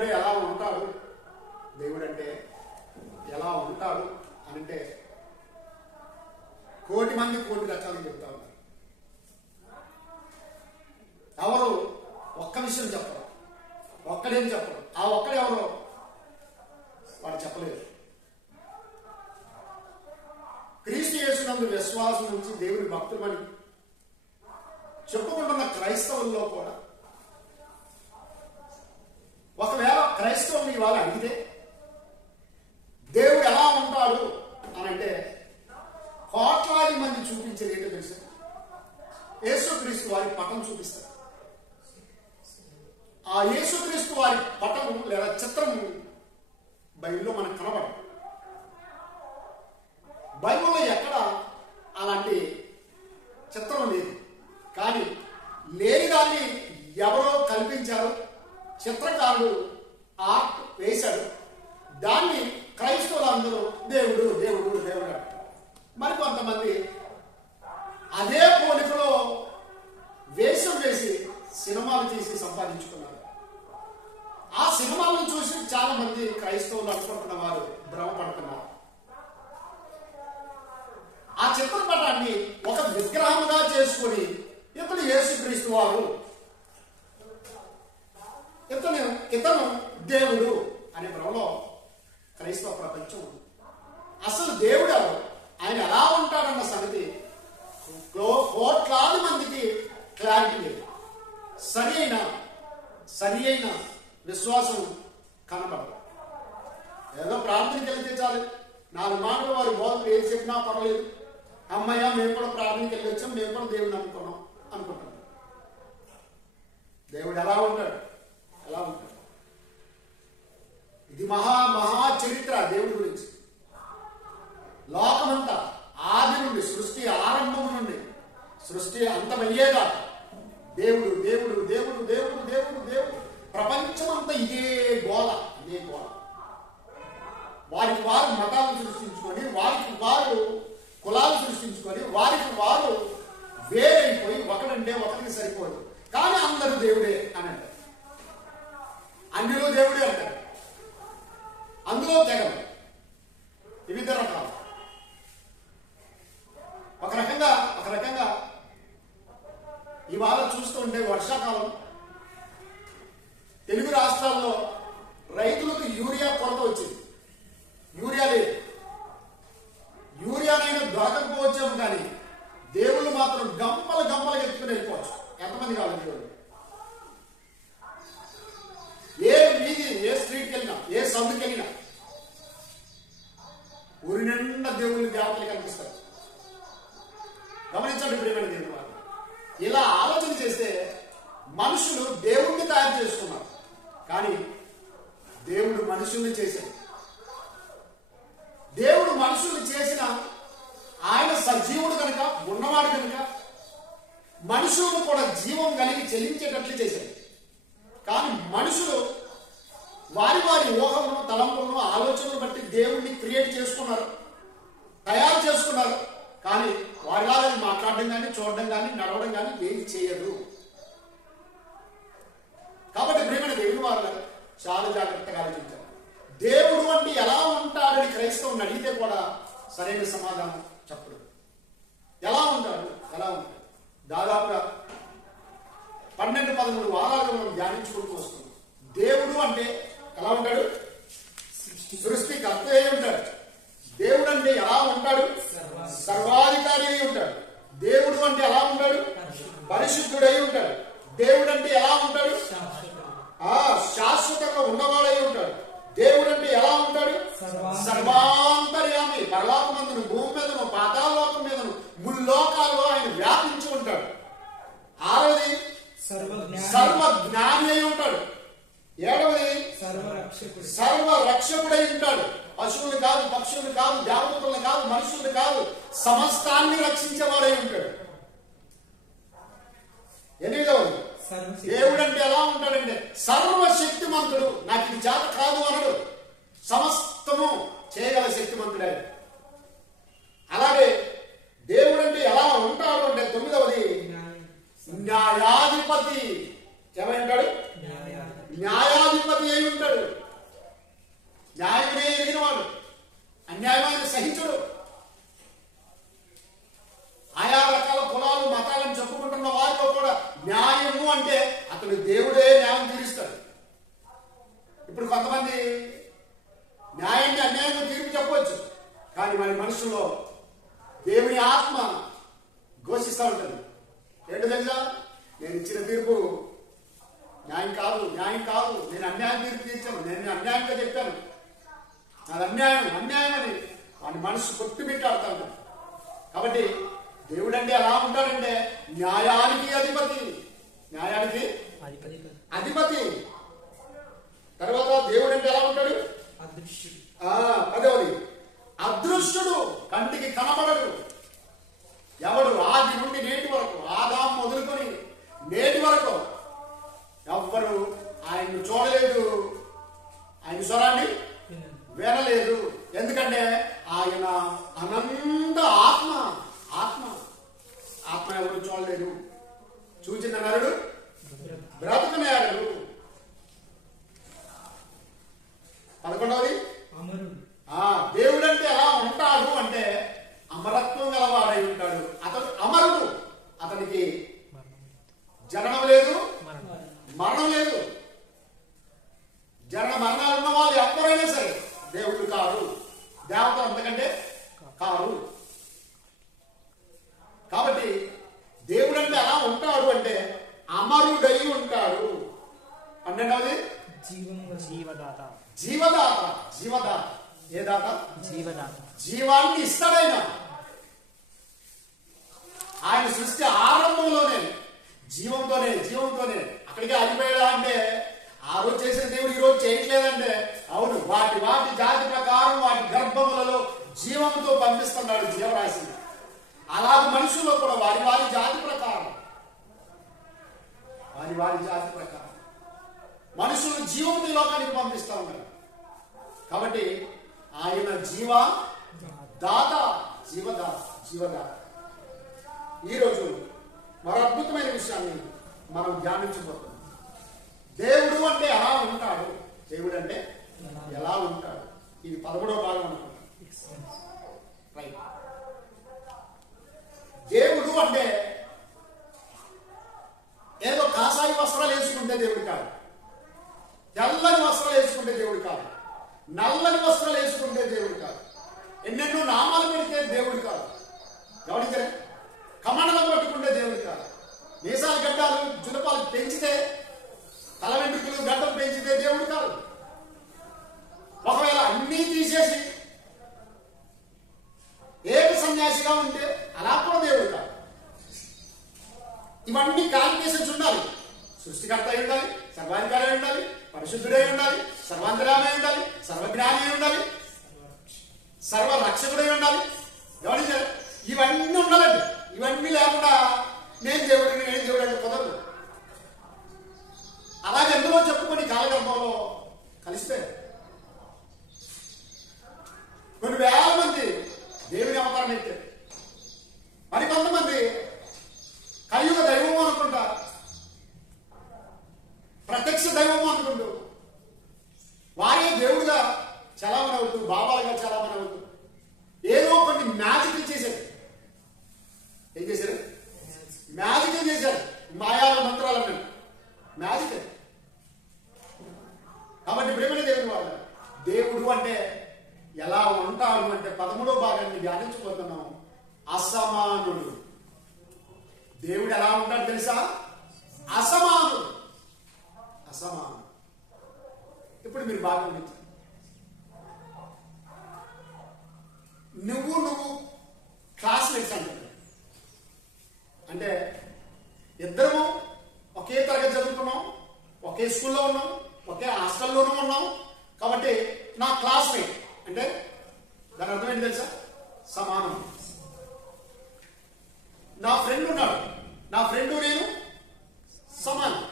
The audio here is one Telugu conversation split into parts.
అంటే ఎలా ఉంటాడు, దేవుడు అంటే ఎలా ఉంటాడు అంటే కోటి మంది కోటి రకాలు చెప్తా ఉన్నారు. ఎవరు ఒక్క విషయం చెప్పరు, ఒక్కడేం చెప్పరు. ఆ ఒక్కడెవరో వాడు చెప్పలేదు. క్రీస్తు యేసునందు విశ్వాసం నుంచి దేవుని భక్తులమని చెప్పుకుంటున్న క్రైస్తవుల్లో కూడా ఒకవేళ క్రైస్తవుని ఇవాళ అడిగితే దేవుడు ఎలా ఉంటాడు అని అంటే కోట్లాది మంది చూపించేది ఏంటో తెలుసు, యేసుక్రీస్తు వారి పటం చూపిస్తారు. ఆ యేసుక్రీస్తు వారి పటం లేదా చిత్రం బైబిల్లో మనకు కనబడదు. బైబిల్లో ఎక్కడ అలాంటి చిత్రం లేదు. కానీ లేని దాన్ని ఎవరో కల్పించారు, చిత్రకారుడు ఆర్ట్ వేశాడు. దాన్ని క్రైస్తవులందరూ దేవుడు దేవుడు దేవుడు అంటారు. మరి కొంతమంది అదే పోలికలో వేషం వేసి సినిమాలు తీసి సంపాదించుకున్నారు. ఆ సినిమాలను చూసి చాలా మంది క్రైస్తవులు అనుకుంటున్న వారు భ్రమపడుతున్నారు. ఆ చిత్రపటాన్ని ఒక విగ్రహంగా చేసుకొని ఇతను యేసుక్రీస్తు వారు, ఇతను దేవుడు అనే భ్రమలో క్రైస్తవ ప్రపంచం ఉంది. అసలు దేవుడు ఆయన ఎలా ఉంటాడన్న సంగతి కోట్లాది మందికి క్లారిటీ లేదు. సరి అయిన విశ్వాసం కనబడదు. ఏదో ప్రార్థనకి వెళ్తే చాలు, 4 మాటలు వారి బోధకులు ఏది చెప్పినా పర్లేదు, అమ్మయ్య మేము కూడా ప్రార్థనకి వెళ్ళి వచ్చాం, మేము కూడా దేవుడిని నమ్ముకున్నాం అనుకుంటాం. దేవుడు ఎలా ఉంటాడు? ఇది మహా చరిత్ర దేవుడి గురించి. లోకమంతా ఆది నుండి, సృష్టి ఆరంభం నుండి సృష్టి అంతమయ్యేదా దేవుడు దేవుడు దేవుడు దేవుడు దేవుడు దేవుడు. ప్రపంచమంతా ఇదే గోల. వారికి వారు మతాలను సృష్టించుకొని, వారికి వారు కులాలు సృష్టించుకొని, వారికి వారు వేరైపోయి ఒకడంటే ఒకరికి సరిపోదు. కానీ అందరూ దేవుడే అని అంటారు. అన్నిలో దేవుడే అంటారు. అందులో తెగలు వివిధ రకాలు. ఒక రకంగా ఇవాళ చూస్తుంటే వర్షాకాలం తెలుగు రాష్ట్రాల్లో రైతులకు యూరియా కొరత వచ్చింది. యూరియా లేదు. యూరియానైనా దొరకకపోవచ్చాము, కానీ దేవుళ్ళు మాత్రం గంపలు ఎత్తుకుని వెళ్ళిపోవచ్చు. ఎంతమంది కావాలి దేవుడు? ఏ వీధి, ఏ స్ట్రీట్కి వెళ్ళినా, ఏ సందుకి వెళ్ళినా ఊరి నిండా దేవుళ్ళు దేవతలు కనిపిస్తారు. గమనించండి ప్రియమైన దేవుడు వారు. ఇలా ఆలోచన చేస్తే మనుషులు దేవుణ్ణి తయారు చేసుకున్నారు, కానీ దేవుడు మనుషుల్ని చేశాడు. దేవుడు మనుషుల్ని చేసిన ఆయన సజీవుడు కనుక, ఉన్నవాడు కనుక మనుషులను కూడా జీవం కలిగి చెల్లించేటట్లు చేశాడు. కానీ మనుషులు వారి ఊహలను, తలంపులను, ఆలోచనలు బట్టి దేవుణ్ణి క్రియేట్ చేసుకున్నారు, తయారు చేసుకున్నారు. కానీ వారిలాగా మాట్లాడడం కానీ, చూడడం కానీ, నడవడం కానీ ఏది చేయదు. కాబట్టి ప్రియమైన దేవుడు వారు చాలా జాగ్రత్తగా ఆలోచించారు. దేవుడు అంటే ఎలా ఉంటాడని క్రైస్తవుని అడిగితే కూడా సరైన సమాధానం చెప్పడు. ఎలా ఉంటాడు? దాదాపుగా 12-13 వారాలుగా మనం ధ్యానించుకుంటూ వస్తున్నాం. దేవుడు అంటే ఎలా ఉంటాడు? సృష్టికర్త అయి ఉంటాడు. దేవుడు అంటే ఎలా ఉంటాడు? సర్వాధికారి అయి ఉంటాడు. దేవుడు అంటే ఎలా ఉంటాడు? పరిశుద్ధుడై ఉంటాడు. దేవుడు అంటే ఎలా ఉంటాడు? శాశ్వతంగా ఉన్నవాడై ఉంటాడు. దేవుడు అంటే ఎలా ఉంటాడు? సర్వాంతర్యామి. పరలోకమందును, భూమి మీదను, పాతాళలోకం మీదను, ముల్లోకాల్లో ఆయన వ్యాపించి ఉంటాడు. 6వది సర్వజ్ఞాని అయి ఉంటాడు. 7వది సర్వరక్షకుడై ఉంటాడు. పశువులు కాదు, పక్షులు కాదు, దేవతలను కాదు, మనుషులు కాదు, సమస్తాన్ని రక్షించేవాడై ఉంటాడు. 8వది దేవుడు అంటే ఎలా ఉంటాడంటే సర్వశక్తిమంతుడు. నాకు ఇది చేత కాదు అనడు, సమస్తము చేయగల శక్తిమంతుడే. అలాగే దేవుడు అంటే ఎలా ఉంటాడు అంటే 9వది న్యాయాధిపతి. ఏమై ఉంటాడు? న్యాయాధిపతి అయి ఉంటాడు. న్యాయం కాదు, న్యాయం కాదు, నేను అన్యాయం తీర్పు తీర్చాను, నేను అన్యాయంగా చెప్పాను, నాది అన్యాయం అన్యాయం అని వాడి మనసు కొట్టుమిట్టాడుతాడు. కాబట్టి దేవుడు అంటే ఎలా ఉంటాడంటే న్యాయానికి అధిపతి, న్యాయానికి అధిపతి. తర్వాత దేవుడు అంటే ఎలా ఉంటాడు? పదవది అదృష్టుడు, కంటికి కనబడడు. ఎవడు ఆది నుండి నేటి వరకు, ఆదాం మొదలుకొని నేటి వరకు ఎవ్వరు ఆయన్ను చూడలేదు, ఆయన స్వరాన్ని వినలేదు. ఎందుకంటే ఆయన అనంత ఆత్మ, ఆత్మ ఆత్మ ఎవరు చూడలేదు. చూచిన నరుడు బ్రతకనేరడు. 11వది దేవుడు అంటే ఎలా ఉంటాడు అంటే అమరత్వం గలవాడై ఉంటాడు. అతడు అమరుడు, అతనికి జననం లేదు, మరణం లేదు. జనన మరణాలు ఉన్న వాళ్ళు ఎవరైనా సరే దేవుడు కారు, దేవతలు అంతకంటే కారు. కాబట్టి దేవుడు అంటే ఎలా ఉంటాడు అంటే అమరుడై ఉంటాడు. 12వది జీవదాత, జీవదాత, జీవదాత. ఏ దాత? జీవదాత. జీవాన్ని ఇస్తాడైనా. ఆయన సృష్టి ఆరంభంలోనే జీవంతోనే అక్కడికి ఆగిపోయాడా అంటే ఆ రోజు చేసిన దేవుడు ఈ రోజు చేయట్లేదంటే అవును, వాటి వాటి జాతి ప్రకారం వాటి గర్భములలో జీవంతో పంపిస్తున్నాడు జీవరాశి. అలాగే మనుషుల్లో కూడా వారి వారి జాతి ప్రకారం మనుషులు జీవంతో ఈ లోకానికి పంపిస్తా ఉన్నారు. కాబట్టి ఆయన జీవదాత, జీవదాత. ఈరోజు మరో అద్భుతమైన విషయాన్ని మనం ధ్యానించబోతున్నాం. దేవుడు అంటే ఎలా ఉంటాడు, దేవుడు అంటే ఎలా ఉంటాడు. ఇది 13వ భాగం అనుకుంటాం. రైట్. దేవుడు అంటే ఏదో కాషాయి వస్త్రాలు వేసుకుంటే దేవుడు కాదు, తెల్లని వస్త్రాలు వేసుకుంటే దేవుడు కాదు, నల్లని వస్త్రాలు వేసుకుంటే దేవుడు కాదు, ఎన్నెన్నో నామాలు పెడితే దేవుడు కాదు. గమనించరే, కమండలం పట్టుకుంటే దేవుడు కాదు, మీసాలు గడ్డాలు జులపాలు పెంచితే, తల వెంట్రుకలు గడ్డం పెంచితే దేవుడు కాదు. ఒకవేళ అన్నీ తీసేసి ఏక సన్యాసిగా ఉంటే అలా కూడా దేవుడు కాదు. ఇవన్నీ క్వాలిఫికేషన్స్ ఉండాలి. సృష్టికర్త అయి ఉండాలి, సర్వాధికారి అయి ఉండాలి, పరిశుద్ధుడై ఉండాలి, సర్వాంతరామై ఉండాలి, సర్వజ్ఞాని అయి ఉండాలి, సర్వరక్షకుడై ఉండాలి. గమనించారు, ఇవన్నీ ఉండాలండి. ఇవన్నీ లేకుండా నేను దేవుడు అంటే కుదరదు. అలాగే ఎందులో చెప్పుకొని కాలగర్భంలో కలిస్తే కొన్ని వేల మంది దేవుని అవతారం ఎత్తారు. మరికొంతమంది కలియుగ దైవము అనుకుంటా, ప్రత్యక్ష దైవము అనుకుంటూ వారే దేవుడుగా చలామణి అవుతూ, బాబాలుగా చలామణి అవుతూ ఏదో కొన్ని మ్యాజిక్లు చేశారు. ఏం చేశారు? మ్యాజిక్లు చేశారు. మాయాల మంత్రాలన్నీ మ్యాజిక్. కాబట్టి ప్రేమని దేవుడు వాళ్ళు దేవుడు అంటే ఎలా ఉంటాడు అంటే 13వ భాగాన్ని ధ్యానించబోతున్నాం. అసమానుడు. దేవుడు ఎలా ఉంటాడు తెలుసా? అసమానుడు. ఇప్పుడు మీరు బాగా గమనించండి. నువ్వు క్లాస్మేట్స్ అంటే ఇద్దరము ఒకే తరగతి చదువుకున్నాం, ఒకే స్కూల్లో ఉన్నాం, ఒకే హాస్టల్లోనూ ఉన్నాం. కాబట్టి నా క్లాస్మేట్ అంటే దాని అర్థం ఏంటి తెలుసా? సమానం. నా ఫ్రెండ్ ఉన్నాడు, నా ఫ్రెండ్ నేను సమానం.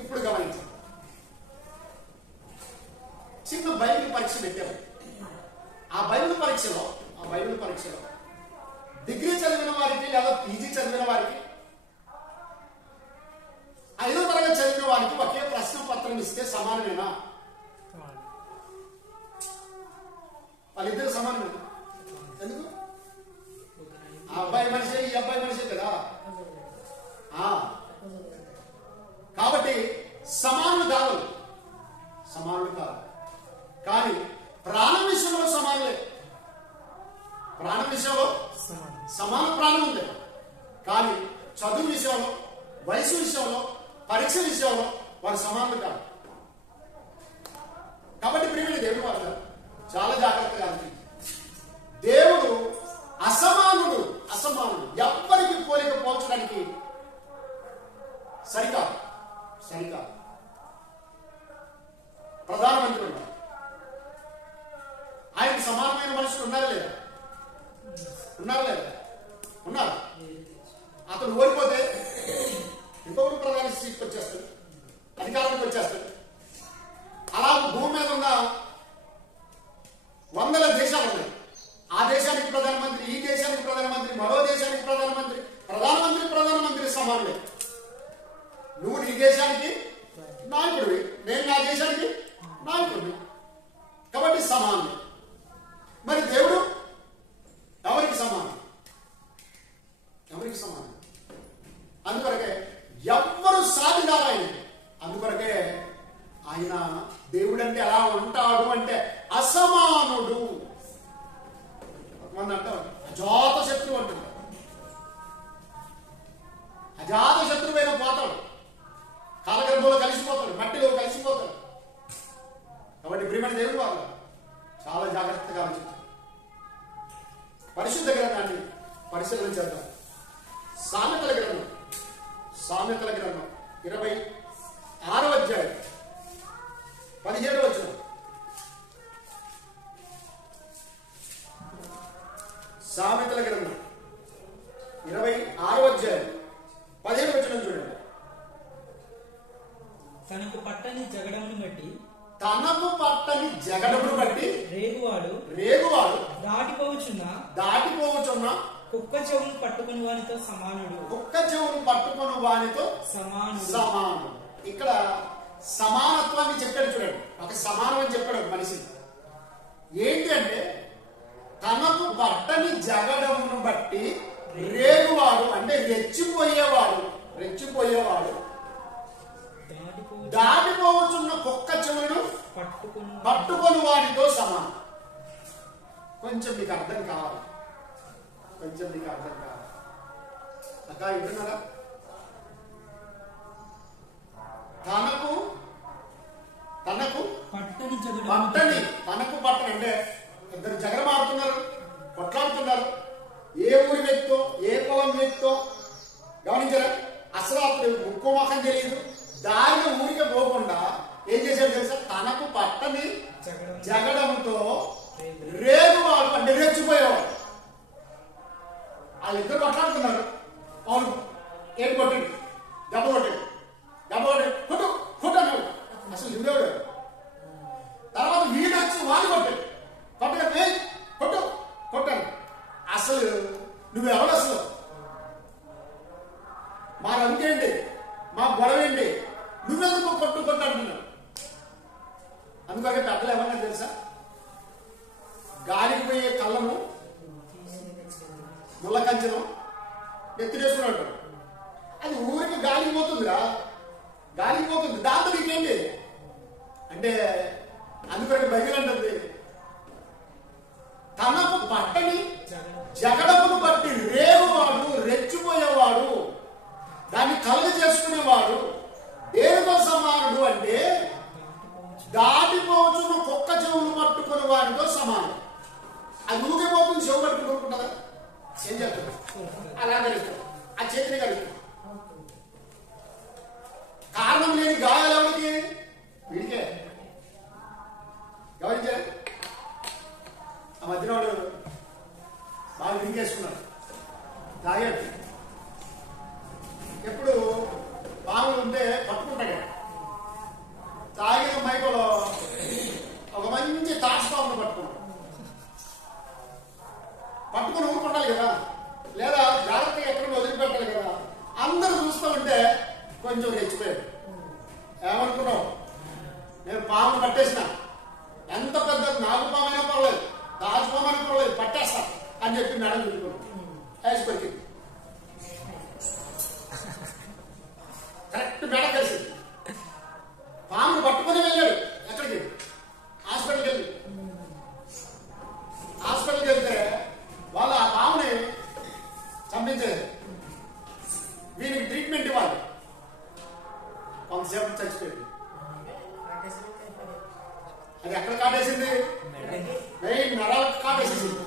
ఇప్పుడు గమనించండి, చిన్న బైబిల్ పరీక్ష పెట్టాము. ఆ బైబిల్ పరీక్షలో డిగ్రీ చదివిన వారికి లేదా పీజీ చదివిన వారికి, 5వ తరగతి చదివిన వారికి ఒకే ప్రశ్న పత్రం ఇస్తే సమానమేనా? వాళ్ళిద్దరు సమానమే. ఎందుకు? ఆ అబ్బాయి మనిషే, ఈ అబ్బాయి మనిషే కదా. కాబట్టి సమానులు కాదు. కానీ ప్రాణం విషయంలో సమానులే. ప్రాణం విషయంలో సమాన ప్రాణం ఉంది. కానీ చదువు విషయంలో, వయసు విషయంలో, పరీక్ష విషయంలో వారు సమానులు కాదు. కాబట్టి ప్రియమైన దేవుడు వాళ్ళు చాలా జాగ్రత్తగా ఆలోచించాలి. దేవుడు అసమానుడు, అసమానుడు, ఎవ్వరికి పోలిక పోల్చడానికి సరికాదు. ప్రధానమంత్రి ఉన్నారు, ఆయనకు సమానమైన మనుషులు ఉన్నారా లేదా? ఉన్నారు. అతను ఓడిపోతే ఇంకొకటి ప్రధాని సీట్కి వచ్చేస్తాడు, అధికారానికి వచ్చేస్తాడు. అలా భూమి మీద ఉన్న వందల దేశాలు ఉన్నాయి. ఆ దేశానికి ప్రధానమంత్రి, ఈ దేశానికి ప్రధానమంత్రి, మరో దేశానికి ప్రధానమంత్రి సమానులే. నువ్వు నీ దేశానికి నాయకుడివి, నేను నా దేశానికి నాయకుడివి, కాబట్టి సమానులే. మరి దేవుడు ఎవరికి సమానం? అందుకొరకే ఎవ్వరు సాధిగారు ఆయన. అందుకొరకే ఆయన దేవుడు అంటే ఎలా ఉంటాడు అంటే అసమానుడు. కొంతమంది అంటారు అజాత శత్రువు అంటున్నారు. అజాత శత్రువైన పోతాడు, కాలగర్భంలో కలిసిపోతాడు, మట్టిలో కలిసిపోతాడు. కాబట్టి ప్రియమైన దేవుడు వాళ్ళు చాలా జాగ్రత్తగా ఆలోచించారు. పరిశుద్ధ గ్రంథాన్ని పరిశీలన చేద్దాం. సామెతల గ్రంథం 26వ అధ్యాయం 17వ వచనం. సామెతల గ్రంథం 26వ అధ్యాయం 17వ వచనం చూడండి. తనకు పట్టని జగడమును బట్టి రేగువాడు దాటిపోవచ్చున్న కుక్క చెవును పట్టుకుని వానితో సమానుడు. ఇక్కడ సమానత్వాన్ని చెప్పాడు చూడండి. ఒక సమానం అని చెప్పాడు ఒక మనిషి. ఏంటి అంటే తనకు పట్టని జగడమును బట్టి రేగువాడు అంటే రెచ్చిపోయేవాడు దాటిపోవచ్చున్న కుక్క చెవులను పట్టుకొని వాడితో సమానం. కొంచెం మీకు అర్థం కావాలి. అక్క వింటున్నారా? తనకు పట్టని అంటే ఇద్దరు జగడం ఆడుతున్నారు, కొట్లాడుతున్నారు. ఏ ఊరి వ్యక్తో, ఏ పొలం వ్యక్తో గమనించారా? అసలు అప్పుడు ముక్కు మొఖం తెలియదు. దారిని ఊరికే పోకుండా ఏం చేశాడు తెలుసా? తనకు పట్టని జగడంతో రేగువాడు అంటే రెచ్చిపోయేవాడు. వాళ్ళిద్దరు కొట్లాడుతున్నారు. అవును, ఏం కొట్టింది? దెబ్బ కొట్టాడు. కొట్టాడు అసలు నిందేవాడు. తర్వాత వీడు వచ్చి వాళ్ళు కొట్టాడు. కొట్టాను. అసలు నువ్వెవడు? అసలు మా రంకేంటి, మా గొడవేంటి, నువ్వెందుకు కొట్టాడుతున్నావు? అందుకని పెద్దలు ఏమన్నా తెలుసా? గాలికి పోయే కళ్ళను, ముళ్ళ కంచెను ఎత్తినేసుకున్నాడు. అది ఊరికి గాలికి పోతుంది. దాంతో నీకేంటి అంటే అందుకని బైబిల్ అంటుంది తనకు పట్టని జగడమును బట్టి రేగువాడు, రెచ్చిపోయేవాడు, దాన్ని కలుగ చేసుకునేవాడు దేనితో సమానుడు అంటే దాటిపోవచ్చున్న కుక్క చెవులు పట్టుకునే వాడితో సమానం. అది ఊగిపోతుంది, చెవు పట్టుకుని ఊరుకుంటుందా? ఏం చేస్తుంది? అలా కలుగుతాం, ఆ చేతిని కలుగుతాం. కారణం లేని గాయాలు ఎవరికి? వీడికే. గమనించారు? ఆ మధ్యన వాడు బాగా విరిగేసుకున్నాడు, తాగాడు. ఎప్పుడు పాములు ఉంటే పట్టుకుంటాడు. తాగిన మైకలో ఒక మంచి తాచుపామును పట్టుకుని ఊరుకుంటాలి కదా, లేదా జాగ్రత్తగా ఎక్కడ వదిలిపెట్టాలి కదా. అందరూ చూస్తూ ఉంటే కొంచెం రెచ్చిపోయాడు. ఏమనుకున్నావు? నేను పామును పట్టేసిన, ఎంత పెద్ద నాగుపామైనా పర్లేదు, తాచుపామైనా పర్లేదు, పట్టేస్తా అని చెప్పి మేడం చుట్టుకున్నాడు. వేసిపోయింది. కరెక్ట్ మేడం కలిసింది. పామును పట్టుకుని వెళ్ళాడు. ఎక్కడికి? హాస్పిటల్కి వెళ్తే వాళ్ళు ఆ పాముని చంపించేది. వీనికి ట్రీట్మెంట్ ఇవ్వాలి. పట్టి చచ్చిపోయింది. అది ఎక్కడ కాటేసింది? మెయిన్ నరాలకు కాటేసేసింది.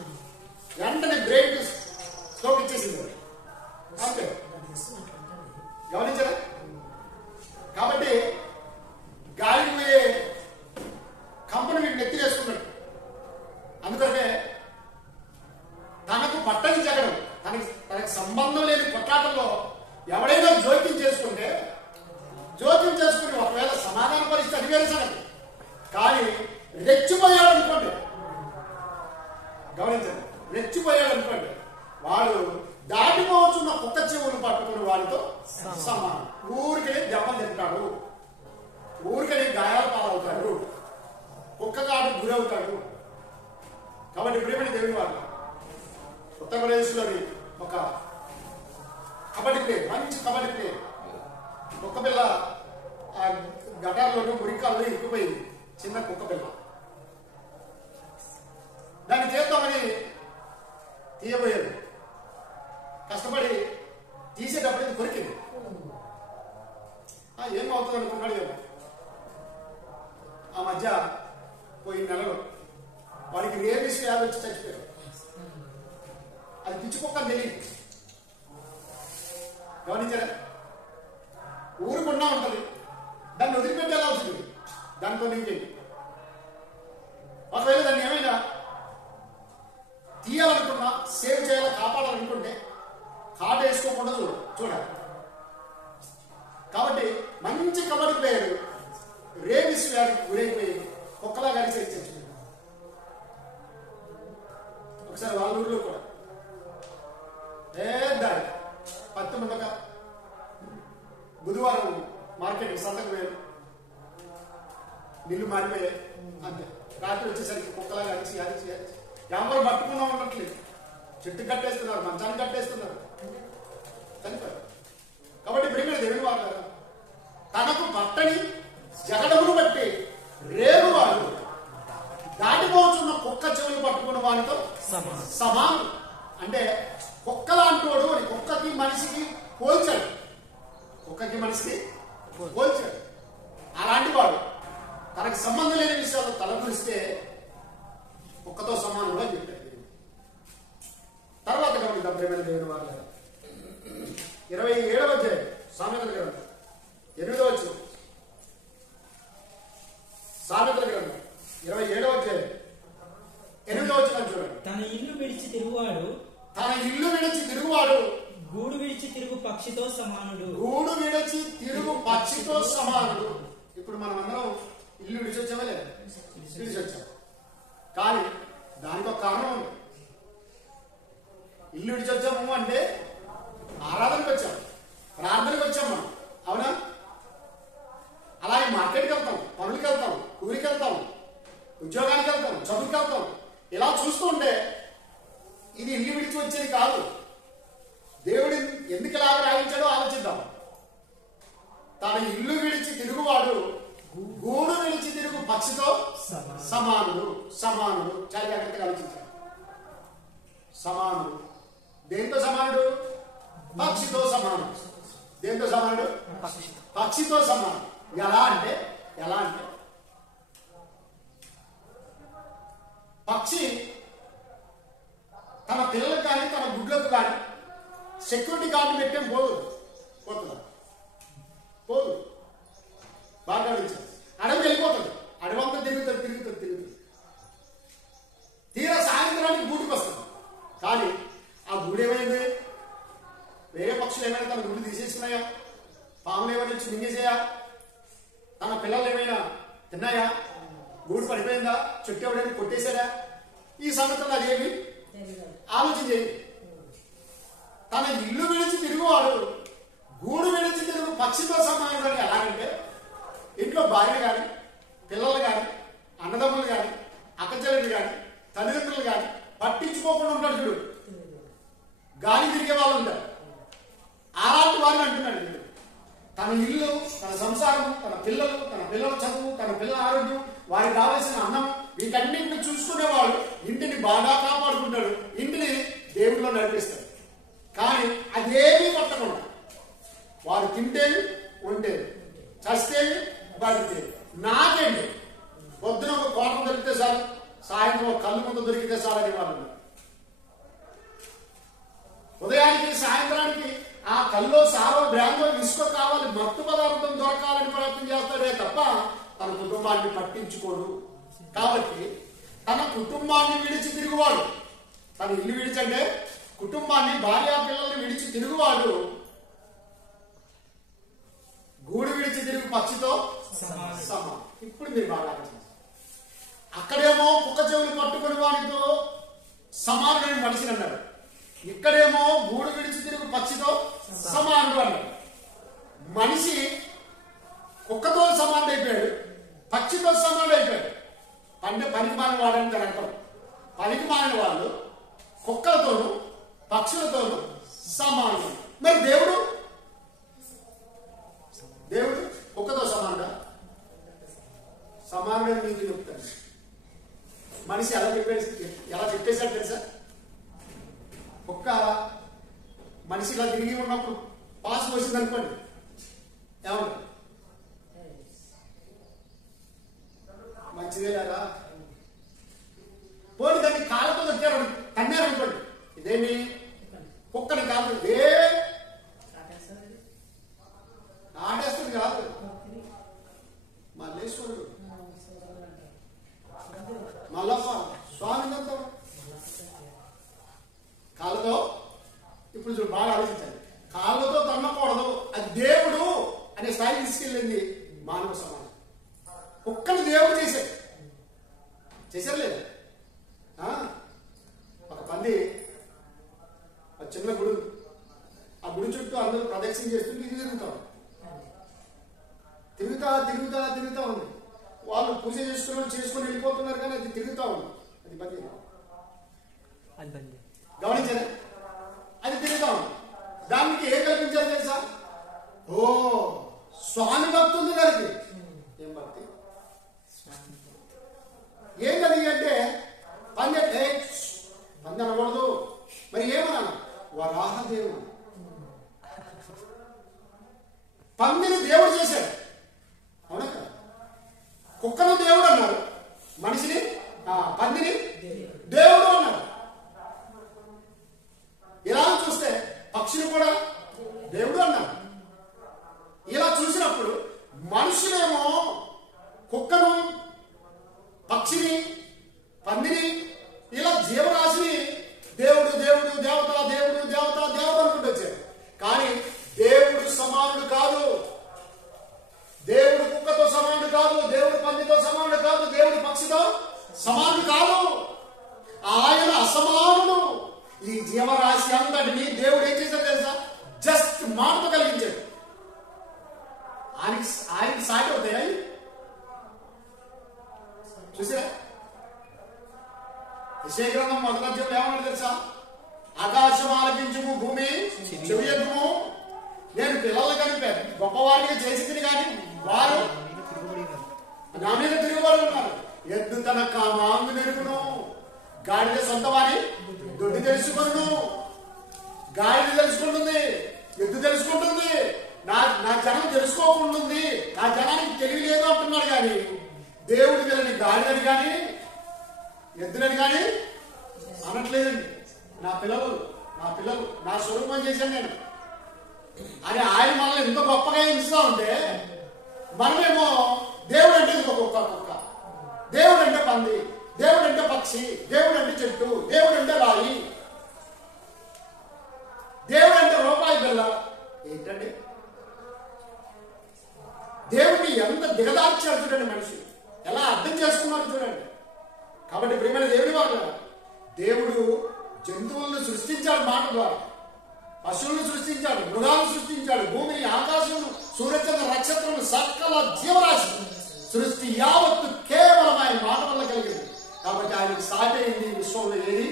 వెంటనే బ్రెయిన్ స్ట్రోక్ ఇచ్చేసింది. అంతే, గమనించారా? కాబట్టి గాలికి పోయే కంపెనీ వీటిని ఎత్తిరేసుకున్నాడు. అందుకనే తనకు పట్టని జగడం, తనకి సంబంధం లేని కొట్లాటల్లో ఎవడైనా జోక్యం చేసుకుని ఒకవేళ సమాధాన పరిస్థితి అది వేరే సంగతి. కానీ రెచ్చిపోయాడు అనుకోండి, గమనించండి, రెచ్చిపోయాడు అనుకోండి, వాడు దాటిపోవచ్చున్న కుక్క చెవులు పట్టుకుని వాడితో సమానం. ఊరికనే దెబ్బలు తింటాడు, ఊరికనే గాయాలు పాలవుతాడు, కుక్క కాడు గురవుతాడు. కాబట్టి ప్రియమైన దేవుని వాళ్ళు, ఉత్తరప్రదేశ్లోని ఒక కబడ్డీ ప్లేయర్, మంచి కబడ్డీ ప్లేయర్, కుక్క పిల్ల ఆ గటార్లోనూ మురికాల్లో ఇరుక్కుపోయింది. చిన్న కుక్క పిల్ల దాన్ని చేద్దామని తీయబోయాడు. కష్టపడి తీసేటప్పుడు ఇది కొరికింది. ఏమవుతుంది అనుకున్నాడు ఏమో. ఆ మధ్య పోయిన నెలలో వాడికి రేబీస్ వ్యాధి వచ్చి చచ్చిపోయాడు. అది పిచ్చి కుక్క తెలియదు. గమనించారా? ఊరుకున్నా ఉంటుంది, దాన్ని వదిలిపెట్టేలా అవుతుంది. దాంతో నీకేంటి? ఒకవేళ దాన్ని ఏమైనా తీయాలనుకున్నా, సేవ్ చేయాలి, కాపాడాలనుకుంటే కాట వేసుకోకుండా చూడాలి. కాబట్టి మంచి కబడ్డీ ప్లేయర్ రేబీస్ వ్యాధికి గురైపోయి కుక్కలా కలిసి చచ్చిపోయింది. ఒకసారి వాళ్ళ ఊళ్ళో కూడా పెద్ద 10 మంది బుధవారం మార్కెట్ సంతకు పోయారు. నీళ్లు మారిపోయాయి. అంతే, రాత్రి వచ్చేసరికి కుక్కలా కలిసి ఎవరు పట్టుకున్నా ఉండట్లేదు. చెట్టు కట్టేస్తున్నారు, మంచాన్ని కట్టేస్తున్నారు, చనిపోయారు. కాబట్టి ప్రియమైన దేవుని వారు, తనకు పట్టని జగడమును బట్టి రేగువాడు దాటిపోతున్న కుక్క చెవులు పట్టుకున్న వాడితో సమానం. అంటే కుక్క లాంటోడు అని కుక్కకి మనిషికి పోల్చాడు. కుక్కకి మనిషికి పోల్చాడు. అలాంటి వాడు తనకు సంబంధం లేని విషయాలు తలపిస్తే కుక్కతో సమానంగా చెప్పాడు. తర్వాత గమనిద్దాం ప్రియమైన దేవుని వారు, 27వ అధ్యాయం సామెతల గ్రంథం 8వ వచనం. సామెతల గ్రంథం 27వ అధ్యాయం 8వ వచనం చూడండి. తన ఇల్లు విడిచి తిరుగువాడు గూడు విడిచి తిరుగు పక్షితో సమానుడు. ఇప్పుడు మనం అందరం ఇల్లు విడిచొచ్చామా లేదా? విడిచొచ్చాం. కానీ దానికి ఒక కారణం ఉంది. ఇల్లు విడిచొచ్చాము అంటే ఆరాధనకు వచ్చాం, ప్రార్థనకు వచ్చాం మనం, అవునా? అలాగే మార్కెట్కి వెళ్తాం, పనులకి వెళ్తాం, కూలికి వెళ్తాం, ఉద్యోగానికి వెళ్తాం, చదువుకి వెళ్తాం. ఇలా చూస్తూ ఉంటే ఇది ఇల్లు విడిచి వచ్చేది కాదు. దేవుడు ఎందుకు ఇలా రాయించాడో ఆలోచిద్దాం. తన ఇల్లు విడిచి తిరుగువాడు గూడు విడిచి తిరుగు పక్షితో సమానుడు. చాలా జాగ్రత్తగా ఆలోచించాడు. సమానుడు దేంతో సమానుడు? పక్షితో సమానుడు. దేంతో సమానుడు? పక్షితో సమానం. ఎలా అంటే పక్షి తన పిల్లలకు కానీ తన గుడ్లకు కానీ సెక్యూరిటీ గార్డు పెట్టేం పోతుంది. బాగా గమనించాలి. అడవికి వెళ్ళిపోతుంది, అడవంతా తిరుగుతుంది. తీరా సాయంత్రానికి గూటికి వస్తుంది. కానీ ఆ గూడు ఏమైంది? వేరే పక్షులు ఏమైనా తన గుడ్డు తీసేస్తున్నాయా? పాములు ఏమైనా వచ్చి మింగేసాయా? తన పిల్లలు ఏమైనా తిన్నాయా? గూడు పడిపోయిందా? చుట్టూ ఎవడైనా కొట్టేశాడా? ఈ సంగతులు అదేమి ఆలోచన చేయండి. తన ఇల్లు విడిచి తిరుగువాడు గూడు విడిచి తిరుగు పక్షితో సమానం. అని ఎలాగంటే ఇంట్లో భార్యలు కానీ, పిల్లలు కానీ, అన్నదమ్ములు కానీ, అక్కచెల్లెలు కానీ, తల్లిదండ్రులు కానీ పట్టించుకోకుండా ఉంటాడు. చూడు, గాలి తిరిగే వాళ్ళు ఉంటారు. అలాంటి వారిని అంటున్నాడు. తన ఇల్లు, తన సంసారం, తన పిల్లల చదువు, తన పిల్లల ఆరోగ్యం, వారికి కావాల్సిన అన్నం, వీటన్నింటిని చూసుకునేవాడు ఇంటిని బాగా కాపాడుకుంటాడు, ఇంటిని దేవుడిలో నడిపిస్తాడు. కానీ అదేమీ పట్టకుండా వారు తింటేవి, ఉంటేవి, చస్తే బతికే. నాకేంటి, పొద్దున ఒక కోటం దొరికితే చాలు, సాయంత్రం ఒక కళ్ళు ముందు దొరికితే చాలు అని వాళ్ళు. ఉదయానికి సాయంత్రానికి ఆ కల్లో సారో బ్రాండో ఇసుక కావాలి, మత్తు పదార్థం దొరకాలని ప్రయత్నం చేస్తాడే తప్ప తన కుటుంబాన్ని పట్టించుకోడు. కాబట్టి తన కుటుంబాన్ని విడిచి తిరుగువాడు, తన ఇల్లు విడిచంటే కుటుంబాన్ని, భార్య పిల్లల్ని విడిచి తిరుగువాడు గూడు విడిచి తిరుగు పక్షితో సమానం. ఇప్పుడు మీరు బాగా అక్కడేమో కుక్క చెవులు పట్టుకుని వాడితో సమానుడైన మనిషిని అన్నాడు, ఇక్కడేమో గూడు విడిచి తిరుగు పక్షితో సమానుడు అన్నాడు. మనిషి కుక్కతో సమానుడు అయిపోయాడు, పక్షితో సమానుడు అయిపోయాడు. అంటే పనికి మాలిన వాడని దాని అర్థం. పనికి మాలిన వాళ్ళు కుక్కలతోనూ పక్షులతోనూ సమానుడు. మరి దేవుడు కుక్కతో సమానుడా? సమానుడని మీకు చెప్తాను. మనిషి ఎలా చెప్పేశాడు తెలుసా? కుక్క మనిషి ఇలా తిరిగి ఉన్నప్పుడు పాస్ వచ్చింది అనుకోండి, ఏమన్నా మంచిదే లేదా? పోనీ దాన్ని కాళ్ళతో దొక్కారు, తన్నారు అనుకోండి, ఇదేమి కుక్కని కాదు, ఆడేస్తుంది కాదు, మల్లేశ్వరుడు మల్లప్ప స్వామి కాళ్ళతో. ఇప్పుడు చూడు, బాగా ఆలోచించాలి. కాళ్ళతో తన్నకూడదు, అది దేవుడు అనే స్థాయి తీసుకెళ్ళింది మానవ సమాజం. కుక్కను దేవుడు చేశారు లేదా? ఒక పంది చిన్న గుడి, ఆ గుడి చుట్టూ అందరూ ప్రదక్షిణ చేస్తుంటే ఇది తిరుగుతా ఉంది. వాళ్ళు పూజ చేసుకుని వెళ్ళిపోతున్నారు, కానీ అది తిరుగుతా ఉంది. అది పంది గమనించారా? అది తిరుగుతా ఉంది. దానికి ఏం కల్పించారు తెలుసా? ఓ స్వామి భక్తి ఉంది దానికి. ఏం భక్తి? ఏం కలిగి అంటే పంది అనకూడదు, మరి ఏమన్నా వరాహదేవుడు. పందిని దేవుడు చేశాడు, అవునా? కుక్కను దేవుడు అన్నారు, మనిషిని పందిని దేవుడు అన్నారు. ఇలా చూస్తే పక్షిని కూడా దేవుడు అన్నారు. ఇలా చూసినప్పుడు మనుషులేమో కుక్కను, పక్షిని, పందిని, ఇలా జీవరాశిని దేవుడు దేవుడు దేవత దేవుడు దేవత దేవత అనుకుంటూ వచ్చారు. కానీ దేవుడు సమానుడు కాదు, దేవుడు కుక్కతో సమానుడు కాదు, దేవుడు పందితో సమానుడు కాదు, దేవుడు పక్షితో సమానుడు కాదు. ఆయన అసమానుడు. ఈ జీవరాశి అంతటిని దేవుడు ఏం చేశాడు తెలుసా? జస్ట్ మాటతో కలిగించాడు. ఆయనకి సాటి అవుతాయి. చూసారా? యెషయా గ్రంథం 1వ అధ్యాయంలో ఏమన్నాడు తెలుసా? ఆకాశం ఆలకించుము, భూమి చెవియెత్తుము, నేను పిల్లలు కనిపాను, గొప్పవారిని చేసింది కానీ వారు నా మీద తిరుగుబడి ఉన్నారు. ఎద్దు తన కామాంగు నెరుగును, గాడిద సొంత వారి దొడ్డి తెలుసుకును. గాడిద తెలుసుకుంటుంది, ఎద్దు తెలుసుకుంటుంది, నా జనం తెలుసుకోకుంటుంది, నా జనానికి తెలియలేదు అంటున్నాడు. కానీ దేవుడి వీళ్ళని గాడిదని కానీ ఎద్దులని కానీ అనట్లేదండి. నా పిల్లలు నా స్వరూపం చేశాను నేను అని ఆయన మనల్ని ఎంతో గొప్పగా ఎంచుతా ఉంటే, మనమేమో దేవుడు అంటే ఇంకో కుక్క, దేవుడు అంటే పంది, దేవుడు అంటే పక్షి, దేవుడు అంటే చెట్టు, దేవుడు అంటే రాయి, దేవుడు అంటే రూపాయి బిళ్ళ. ఏంటండి దేవుడిని ఎంత దిగదార్చారు చూడండి. మనిషి ఎలా అర్థం చేసుకున్నారు చూడండి. కాబట్టి ప్రియమైన దేవుడి వాళ్ళ, దేవుడు జంతువులను సృష్టించాడు మాట ద్వారా, పశువులను సృష్టించాడు, మృగాలను సృష్టించాడు, భూమిని, ఆకాశం, సూర్యచంద్ర నక్షత్రాలను, సకల జీవరాశి సృష్టి యావత్తు కేవలం ఆయన మాట వల్ల కలిగింది. కాబట్టి ఆయనకి సాటి అయింది విశ్వంలో ఏది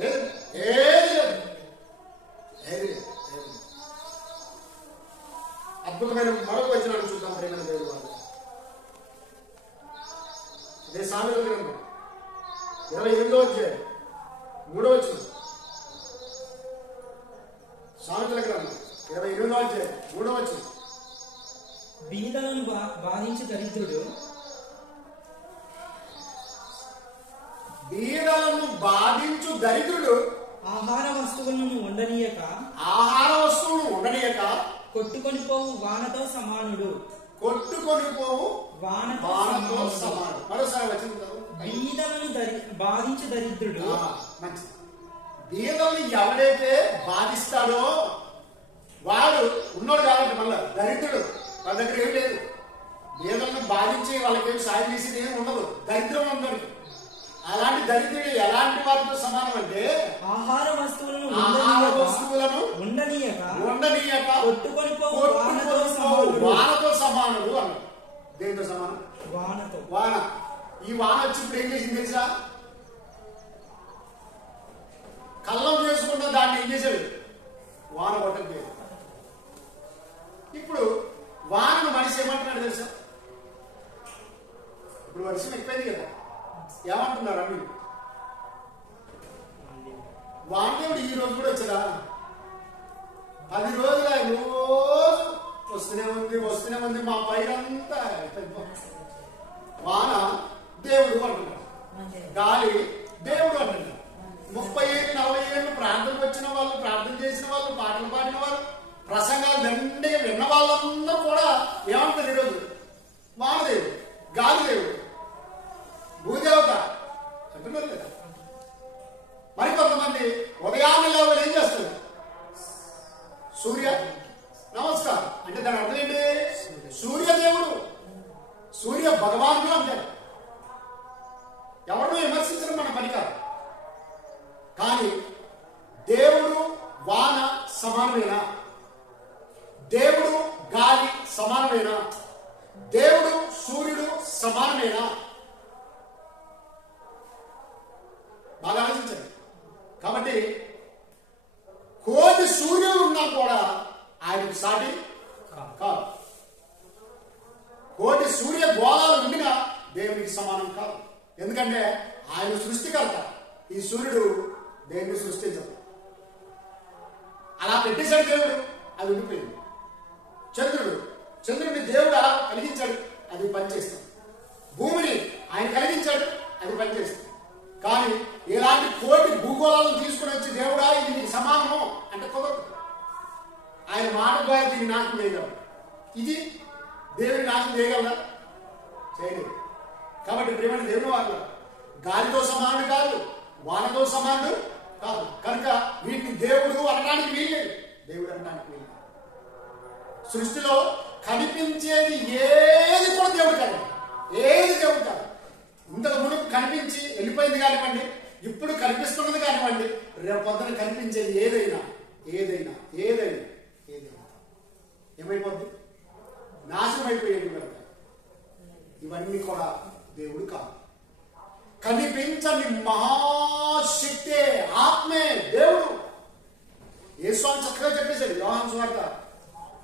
లేదు, ఏది లేదు. అద్భుతమైన మరొక వచనాన్ని చూద్దాం ప్రియమైన దేవుడి వాళ్ళు. ఇదే సామెతల గ్రంథం 28వ అధ్యాయం 3వ వచనం. సామెతల గ్రంథం 28వ అధ్యాయం 3వ వచనం. బీదలను బాధించు దరిద్రుడు బీదలను బాధించు దరిద్రుడు ఆహార వస్తువులను ఉండనీయక ఆహార వస్తువులు ఉండనీయక కొట్టుకొని పోవు వానతో సమానుడు. కొట్టుకొని పోవు వానతో వానతో సమానుడు. సమానం. మరోసారి వచ్చింది బీదలను బాధించు దరిద్రుడు మంచిది. బీదల్ని ఎవడైతే బాధిస్తాడో వాడు ఉన్నాడు కాబట్టి మళ్ళా దరిద్రుడు. వాళ్ళ దగ్గర ఏం లేదు. బీదలను బాధించి వాళ్ళకేం సాయం చేసేది ఏమి ఉండదు. దరిద్రం ఉందని. అలాంటి దరిద్రుడు ఎలాంటి వారితో సమానం అంటే ఆహార వస్తువులను ఉండనీయక కొట్టుకొని పోవు వానతో సమానుడు అన్నాడు. దేనితో సమానం? వానతో. వాన. ఈ వాన వచ్చి ఇప్పుడు ఏం చేసింది తెలుసా? కళ్ళం చేసుకున్న దాన్ని ఏం చేశాడు? వాన కొట్టలేదు. ఇప్పుడు వానను మనిషి ఏమంటున్నాడు తెలుసా? ఇప్పుడు వర్షం ఎక్కువైంది కదా, ఏమంటున్నారు అన్ని? వానదేవుడు ఈ రోజు కూడా వచ్చాడా? 10 రోజులు రోజు వస్తూనే ఉంది మా పైరంతా. వాన దేవుడు అంటున్నాడు, గాలి దేవుడు అంటున్నాడు. 30 ఏళ్ళు 40 ఏళ్ళు ప్రార్థనకు వచ్చిన వాళ్ళు, ప్రార్థన చేసిన వాళ్ళు, పాటలు పాడిన వాళ్ళు, ప్రసంగాలు దండిగా విన్న వాళ్ళందరూ కూడా ఏమంటారు ఈరోజు? వానదేవుడు, గాలి దేవుడు, భూదేవత అంటున్నారు లేదా? మరి కొంతమంది ఉదయాన్నే లేవాలి ఏం చేస్తారు? సూర్య నమస్కారం అంటే దాని అర్థం ఏంటి? సూర్యదేవుడు, సూర్య భగవానుడు అంటారు. ఎవరినో విమర్శించడం మన పని కాదు. కానీ దేవుడు వాన సమానమేనా? దేవుడు గాలి సమానమేనా? దేవుడు సూర్యుడు సమానమేనా? బాగా ఆలోచించండి. కాబట్టి కోటి సూర్యులు ఉన్నా కూడా ఆయనకు సాటి కాదు. కోటి సూర్య గోళాలు ఉండినా దేవునికి సమానం కాదు. ఎందుకంటే ఆయన సృష్టికర్త. ఈ సూర్యుడు దేవుని సృష్టించదు. అలా పెట్టేశాడు దేవుడు, అది ఉండిపోయింది. చంద్రుడిని దేవుడు అలా కలిగించాడు, అది పనిచేస్తాడు. భూమిని ఆయన కలిగించాడు, అది పనిచేస్తుంది. కానీ ఇలాంటి కోటి భూగోళాలను తీసుకుని వచ్చి దేవుడా ఇది నీకు సమానము అంటే కుదరదు. ఆయన మాట ద్వారా దీన్ని నాశనం చేయగలరు. ఇది దేవుని నాశనం చేయగలరా? చేయలేదు. కాబట్టి ప్రేమని దేవుని వాళ్ళు గాలితో సమానుడు కాదు, వానతో సమానుడు కాదు. కనుక వీటిని దేవుడు అనడానికి వీల్లేదు. దేవుడు అనడానికి వీల్లేదు. సృష్టిలో కనిపించేది ఏది కూడా దేవుడు కాదు. ఏది దేవుడు కాదు. ఇంతకు ముందు కనిపించి వెళ్ళిపోయింది కానివ్వండి, ఇప్పుడు కనిపిస్తున్నది కానివ్వండి, రేపు పొద్దున కనిపించేది ఏదైనా ఏదైనా ఏదైనా ఏదైనా ఏమైపోద్ది? నాశనం అయిపోయేది. కనుక ఇవన్నీ కూడా దేవుడు కాదు. కనిపించని మహాశక్తే ఆత్మే దేవుడు. యేసువాని చక్కగా చెప్పేశాడు యోహాను సువార్త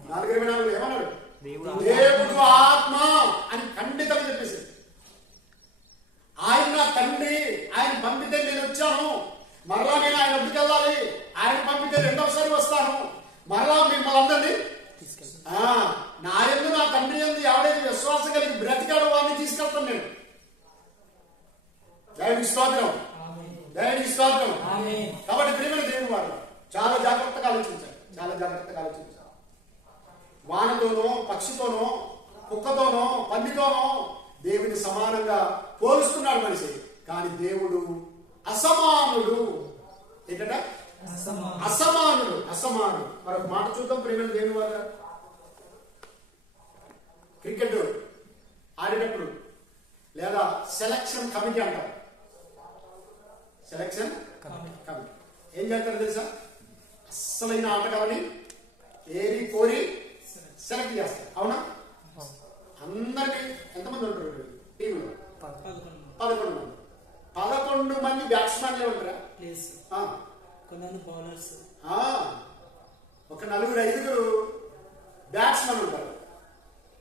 4:24 ఏమన్నాడు? దేవుడు ఆత్మ అని ఖండితంగా చెప్పేశాడు. ఆయన నా తండ్రి, ఆయన పంపితే నేను వచ్చాను, మరలా నేను ఆయన వద్దకు వెళ్ళాలి, ఆయన పంపితే రెండవసారి వస్తాను, మరలా మిమ్మల్ని అందరినీ నా యందు నా తండ్రి యందు ఎవడైతే విశ్వాసం కలిగి బ్రతికాడో వాడిని తీసుకెళ్తాను నేను. దేవునికి స్తోత్రం, దేవునికి స్తోత్రం. కాబట్టి ప్రియమైన దేవుని వారు చాలా జాగ్రత్తగా ఆలోచించాలి, చాలా జాగ్రత్తగా ఆలోచించాలి. వానతోనో, పక్షితోనో, కుక్కతోనో, పందితోనో దేవుని సమానంగా పోలుస్తున్నాడు మనిషి. కానీ దేవుడు అసమానుడు. ఏంటంట? అసమానుడు. అసమానుడు. మరొక మాట చూద్దాం ప్రేమ దేవుని వారు. క్రికెట్ ఆడేటప్పుడు లేదా సెలక్షన్ కమిటీ అంటారు. సెలక్షన్ కమిటీ ఏం చేస్తారు తెలుసా? అస్సలైన ఆటగాళ్ళని ఏరి కోరి సెలెక్ట్ చేస్తారు. అవునా? అందరికి ఎంతమంది ఉంటారు టీంలో? 11 మంది. 11 మంది బ్యాట్స్మెన్లే ఉంటారా? ఒక 4-5 బ్యాట్స్మెన్ ఉంటారు,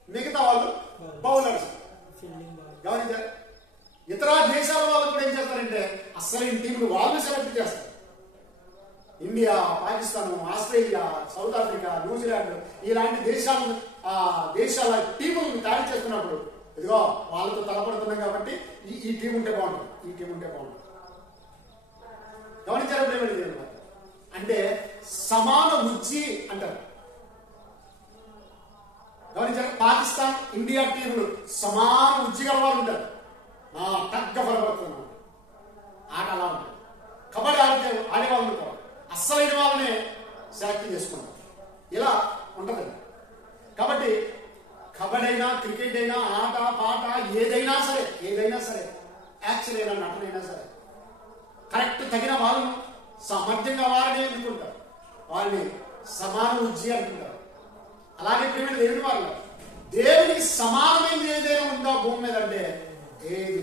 మిగతా వాళ్ళు బౌలర్స్. గమనించారు? ఇతర దేశాల వాళ్ళు కూడా ఏం చేస్తారంటే అస్సలైన టీంలు వాళ్ళు సెలెక్ట్ చేస్తారు. India, Pakistan, Australia, south Africa, New Zealand ఇలాంటి దేశాలను ఆ దేశాల టీములను తయారు చేస్తున్నప్పుడు ఇదిగో వాళ్ళతో తలపడుతున్నాం కాబట్టి ఈ టీం ఉంటే బాగుంటుంది, ఈ టీం ఉంటే బాగుంటుంది. గమనించారా ప్రేమ? అంటే సమాన ఉచ్చి అంటారు. గమనించారా? పాకిస్తాన్ ఇండియా టీములు సమాన ఉచ్చి గల వాళ్ళు ఉంటారు. తగ్గ బలపడుతున్నాం ఆట అలా ఉంటుంది. కబడ్డీ ఆడేవాళ్ళు ఉంటారు, అస్సలైన వాళ్ళనే సెలెక్ట్ చేసుకుంటారు. ఇలా ఉంటుందండి. కాబట్టి కబడ్డీ అయినా క్రికెట్ అయినా ఆట పాట ఏదైనా సరే యాక్షన్ అయినా నటనైనా సరే కరెక్ట్ తగిన వాళ్ళను సామర్థ్యంగా వారిని ఎన్నుకుంటారు, వారిని సమాన ఉజ్జి అనుకుంటారు. అలాగే ప్రేమ దేవుని వాళ్ళు దేవునికి సమానమైనది ఏదైనా ఉందా భూమి మీద అంటే ఏది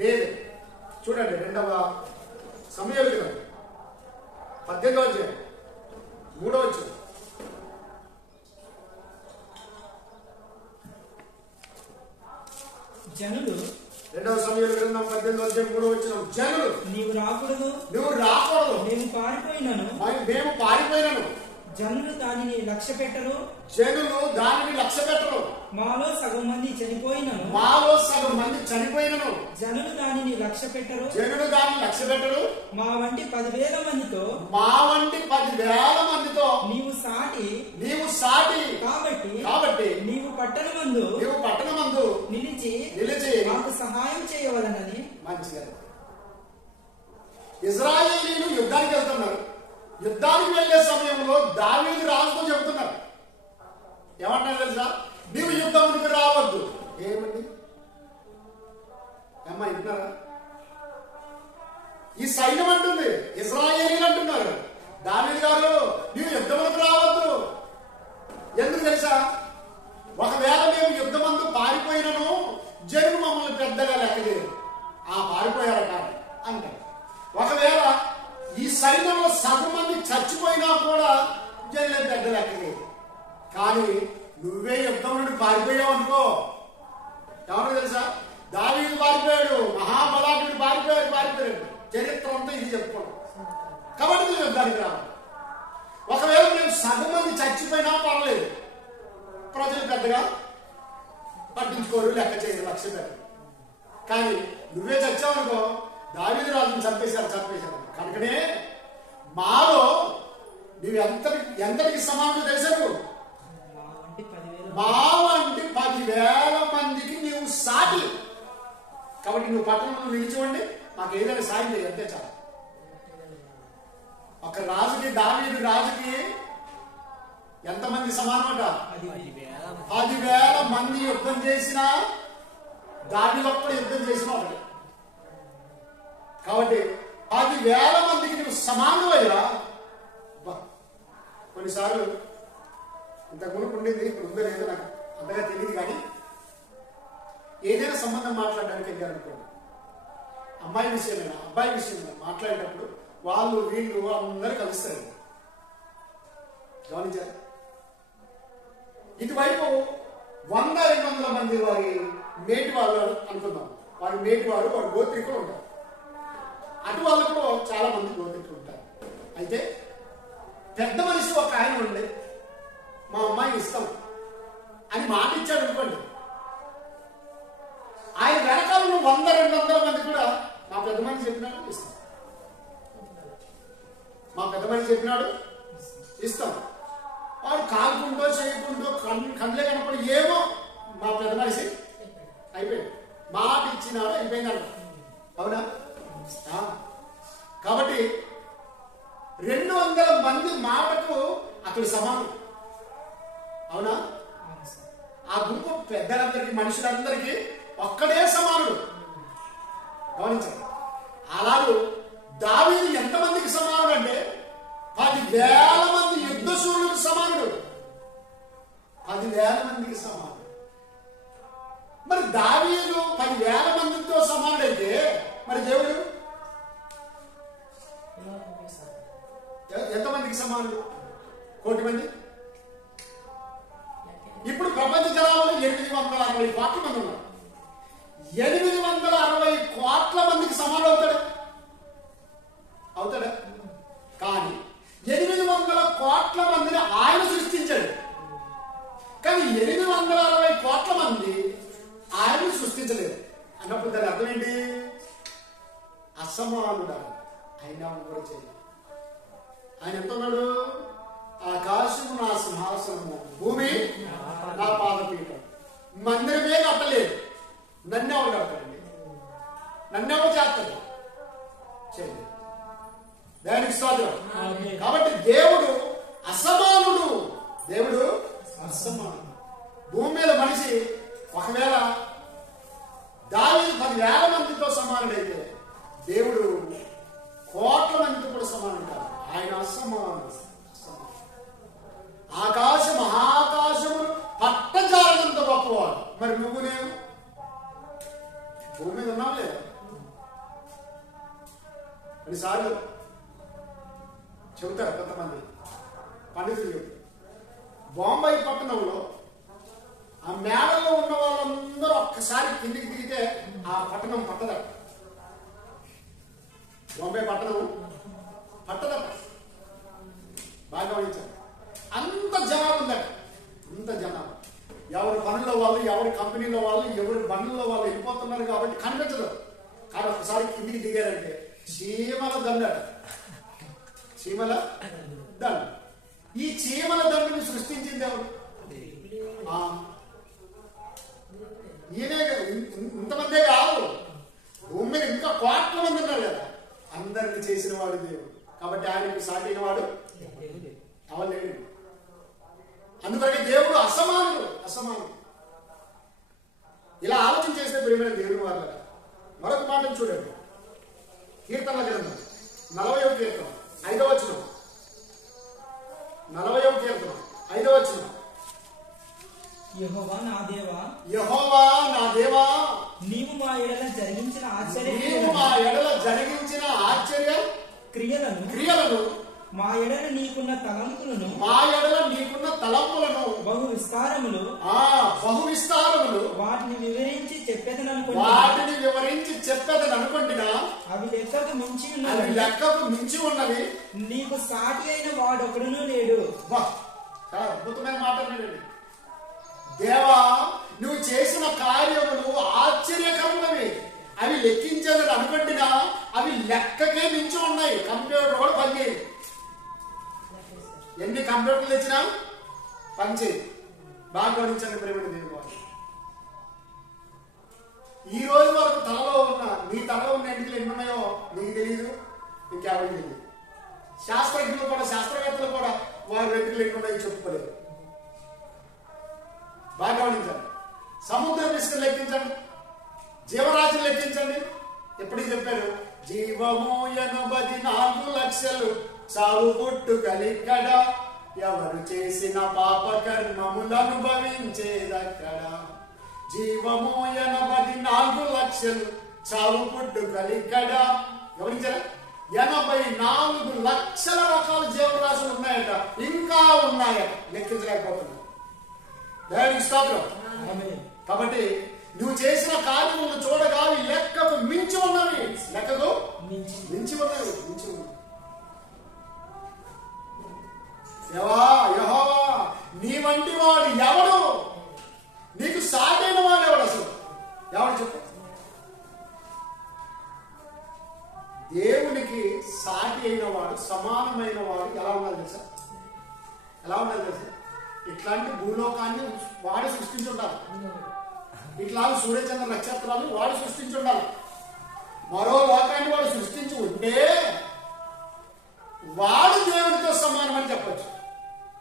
లేదు. చూడండి 2వ సమూయేలు గ్రంథం 18వ అధ్యాయం 3వ వచనం. జనులు 2వ సమూయేలు గ్రంథం 18వ అధ్యాయం 3వ వచనం. జనులు నీవు రాకూడదు, మేము పారిపోయినను, జనులు దానిని లక్ష్య పెట్టరు, మాలో సగం మంది చనిపోయినను, జనులు దానిని లక్ష్య పెట్టరు, మా వంటి 10,000 మందితో నీవు సాటి కాబట్టి నీవు పట్టణమందు నిలిచి మాకు సహాయం చేయవలనని. మంచిగా ఇజ్రాయేలీలు యుద్ధానికి వెళ్తున్నారు. యుద్ధానికి వెళ్లే సమయంలో దావీదు రాజుతో చెబుతున్నారు, ఏమంటారు తెలుసా? నీవు యుద్ధంకి రావద్దు. ఏమండి అమ్మా వింటున్నారా? ఈ సైన్యం అంటుంది, ఇజ్రాయేలీలు అంటున్నారు, దావీదు గారు నీవు యుద్ధంకి రావద్దు. ఎందుకు తెలుసా? ఒకవేళ మేము యుద్ధమందు పారిపోయినను జనులు మమ్మల్ని పెద్దగా లెక్కలేదు, పారిపోయారట అంటారు. ఒకవేళ ఈ సైన్యంలో సగం మంది చచ్చిపోయినా కూడా జనులు పెద్ద లెక్కలేదు. కానీ నువ్వే యుద్ధం నుండి పారిపోయావు అనుకో, ఎవరో తెలుసా? దావీదు పారిపోయాడు, మహాబలాఢ్యుడు పారిపోయాడు. చరిత్ర అంతా ఇది చెప్పుకోవడం. కాబట్టి నువ్వు యుద్ధానికి రావాలి. ఒకవేళ మేము సగం మంది చచ్చిపోయినా పర్లేదు, ప్రజలు పెద్దగా పట్టించుకోరు, లెక్క చేయరు, లక్ష్య పెట్టరు. కానీ నువ్వే చచ్చావు అనుకో, దావీదు రాజుని చంపేశారు. కనుకనే మాలో నువ్వు ఎంతటికి సమానం తెలుసు? మా వంటి 10,000 మందికి నీవు సాటి. కాబట్టి నువ్వు పట్టణంలో నిలిచివండి, మాకు ఏదైనా సాయం చేయి, అంతే చాలు. ఒక రాజుకి, దావీదు రాజుకి ఎంతమంది సమానమట? 10,000 మంది యుద్ధం చేసినా దావీదు ఒక్కడు యుద్ధం చేసిన ఒకటి. కాబట్టి 10,000 మందికి నువ్వు సమానమయ్యా. కొన్నిసార్లు ఇంతకు మునుపు ఉండేది, ఇప్పుడు ఉందో లేదో నాకు అంతగా తెలియదు, కానీ ఏదైనా సంబంధం మాట్లాడడానికి వెళ్ళారనుకోండి, అమ్మాయి విషయమైనా అబ్బాయి విషయమైనా మాట్లాడేటప్పుడు వాళ్ళు వీళ్ళు అందరూ కలుస్తారు. గమనించారు? ఇటువైపు 100-200 మంది వారి మేటి వాళ్ళు అనుకుందాం. వారి మేటి వారు గోత్రికులు ఉంటారు. అటు వాళ్ళు కూడా చాలా మంది గోత్రికులు ఉంటారు. అయితే పెద్ద మనిషి ఒక ఆయన ఉండే, మా అమ్మాయిని ఇస్తాం అని మాట ఇచ్చాడు అనుకోండి, ఆయన వెనకాల 100-200 మంది కూడా మా పెద్ద మనిషి చెప్పినాడు ఇస్తాం, ఇస్తాం. వాడు కాలుకుంటూ చేయకుంటూ కళ్ళే కనపడి ఏమో మా పెద్ద మనిషి అయిపోయింది, మాట ఇచ్చినాడు అయిపోయిందంట. అవునా? కాబట్టి 200 మంది మాటకు అతడు సమానం. అవునా? ఆ గుంపు పెద్దలందరికీ, మనుషులందరికీ ఒక్కడే సమానుడు. గమనించండి. అలాగే దావీదు ఎంతమందికి సమానుడు అంటే 10,000 మంది యుద్ధశూరులకు సమానుడు. 10,000 మందికి సమానుడు. మరి దావీదు 10,000 మందితో సమానుడైతే మరి దేవుడు ఎంతమందికి సమానుడు? 1,000,000 మంది. ఇప్పుడు ప్రపంచ జనాభాలో 860 కోట్ల మంది ఉన్నారు. 860 కోట్ల మందికి సమానం అవుతాడా? కానీ 800 కోట్ల మందిని ఆయన సృష్టించాడు. కానీ 860 కోట్ల మంది ఆయన సృష్టించలేదు అన్నప్పుడు దాని అర్థం ఏంటి? అసమానుడు ఆయన కూడా చేయలేదు. ఆయన ఎంత ఉన్నాడు? ఆకాశము నా సింహాసనము, భూమి నా పాదపీఠం. మందిరమే కట్టలేదు. నన్నెవరు కడతాడండి? నన్నెవరు చేస్తాడు? చేయలేదు. దానికి స్తోత్రం. కాబట్టి దేవుడు అసమానుడు. దేవుడు అసమానుడు. భూమి మీద మనిషి ఒకవేళ దావీదు 10,000 మందితో సమానుడైతే దేవుడు కోట్ల మందితో కూడా సమానుడు కాదు. ఆయన అసమానుడు. ఆకాశ మహాకాశములు పట్టజాలంత గొప్పవాడు. మరి నువ్వు నేను భూమి మీద ఉన్నావు లేదా? కొన్నిసార్లు చెబుతారు కొంతమంది పండితులు చెబుతారు, బాంబాయి పట్టణంలో ఆ మేడల్లో ఉన్న వాళ్ళందరూ ఒక్కసారి కిందికి దిగితే ఆ పట్టణం పట్టదట. బాంబాయి పట్టణం పట్టదట. బాగా గమనించారు. అంత జనాలు ఉందట. అంత జనాలు. ఎవరి పనుల్లో వాళ్ళు, ఎవరి కంపెనీలో వాళ్ళు, ఎవరి బండ్లలో వాళ్ళు వెళ్ళిపోతున్నారు కాబట్టి కనిపించదు. కానీ ఒకసారి కిందికి దిగారంటే చీమల దండట. చీమల దండ. ఈ చీమల దండని సృష్టించింది ఎవరు? ఈయనే. ఇంతమందే కాదు, భూమి మీద ఇంకా కోట్ల మంది ఉన్నారు కదా. అందరిని చేసిన వాడు దేవుడు. కాబట్టి ఆయనకి సాటిన వాడు ఎవరు లేడు. అందువల్ల దేవుడు అసమానుడు. అసమానుడు. ఇలా ఆలోచన చేస్తే ప్రియమైన దేవుని వారు మరొక మాటను చూడండి. కీర్తనల గ్రంథం 40వ కీర్తన 5వ వచనం. 40వ కీర్తన 5వ వచనం. యెహోవా నా దేవా, యెహోవా నా దేవా, నీవు మా ఎడల జరిగించిన ఆశ్చర్య క్రియలను మా ఎడల నీకున్న తలంపులను బహు విస్తారములు వాటిని వివరించి చెప్పేదని అనుకుంటున్నా అవి లెక్కకు మించి ఉన్నవి. నీకు సాటి అయిన వాడొకడునూ లేడు. చాలా అద్భుతమైన మాట అన్నాడండి. దేవా, నువ్వు చేసిన కార్యములు ఆశ్చర్యకరమైనవి. అవి లెక్కించేదని అనుకుంటున్నా అవి లెక్కకే మించి ఉన్నాయి. కంప్యూటర్ కూడా పనిచేయదు. ఎన్ని కంప్యూటర్లు తెచ్చినా పనిచేయదు. బాగా గమనించండి ప్రేమ దేవుడు. ఈ రోజు వరకు నీ తలలో ఉన్న ఎంటికలు ఎన్ని ఉన్నాయో నీకు తెలియదు, ఇంకెవరికి తెలియదు. శాస్త్రజ్ఞులు కూడా, శాస్త్రవేత్తలు కూడా వారి ఎంటికలు ఎన్ని ఉన్నాయో చెప్పుకోలేదు. బాగా గమనించండి. సముద్రం ఇసుక లెక్కించండి, జీవరాశులు లెక్కించండి. ఎప్పటికి చెప్పారు? జీవము 84 లక్షలు, చావు పుట్టు కలిక్కడ, ఎవరు చేసిన పాప కర్మములు అనుభవించేదక్కడ. జీవము 84 లక్షలు, చావు పుట్టు కలిక్కడ. గమనించారా? 84 లక్షల రకాల జీవరాశులు ఉన్నాయట, ఇంకా ఉన్నాయట, లెక్కించలేకపోతున్నాయి. దేవునికి స్తోత్రం. కాబట్టి నువ్వు చేసిన కార్యములను చూడగా లెక్కకు మించి ఉన్నవి. లెక్కకు మించి ఉన్నవి. యెహోవా, నీ వంటి వాడు ఎవడు? నీకు సాటైన వాడు ఎవడు? అసలు ఎవడు చెప్పు? దేవునికి సాటి అయిన వాడు, సమానమైన వాడు ఎలా ఉండాలి తెలుసా? ఎలా ఉండాలి తెలుసా? ఇట్లాంటి భూలోకాన్ని వాడు సృష్టించుండాలి. ఇట్లాంటి సూర్యచంద్ర నక్షత్రాలు వాడు సృష్టించుండాలి. మరో లోకాన్ని వాడు సృష్టించి ఉంటే వాడు దేవుడితో సమానం అని చెప్పచ్చు.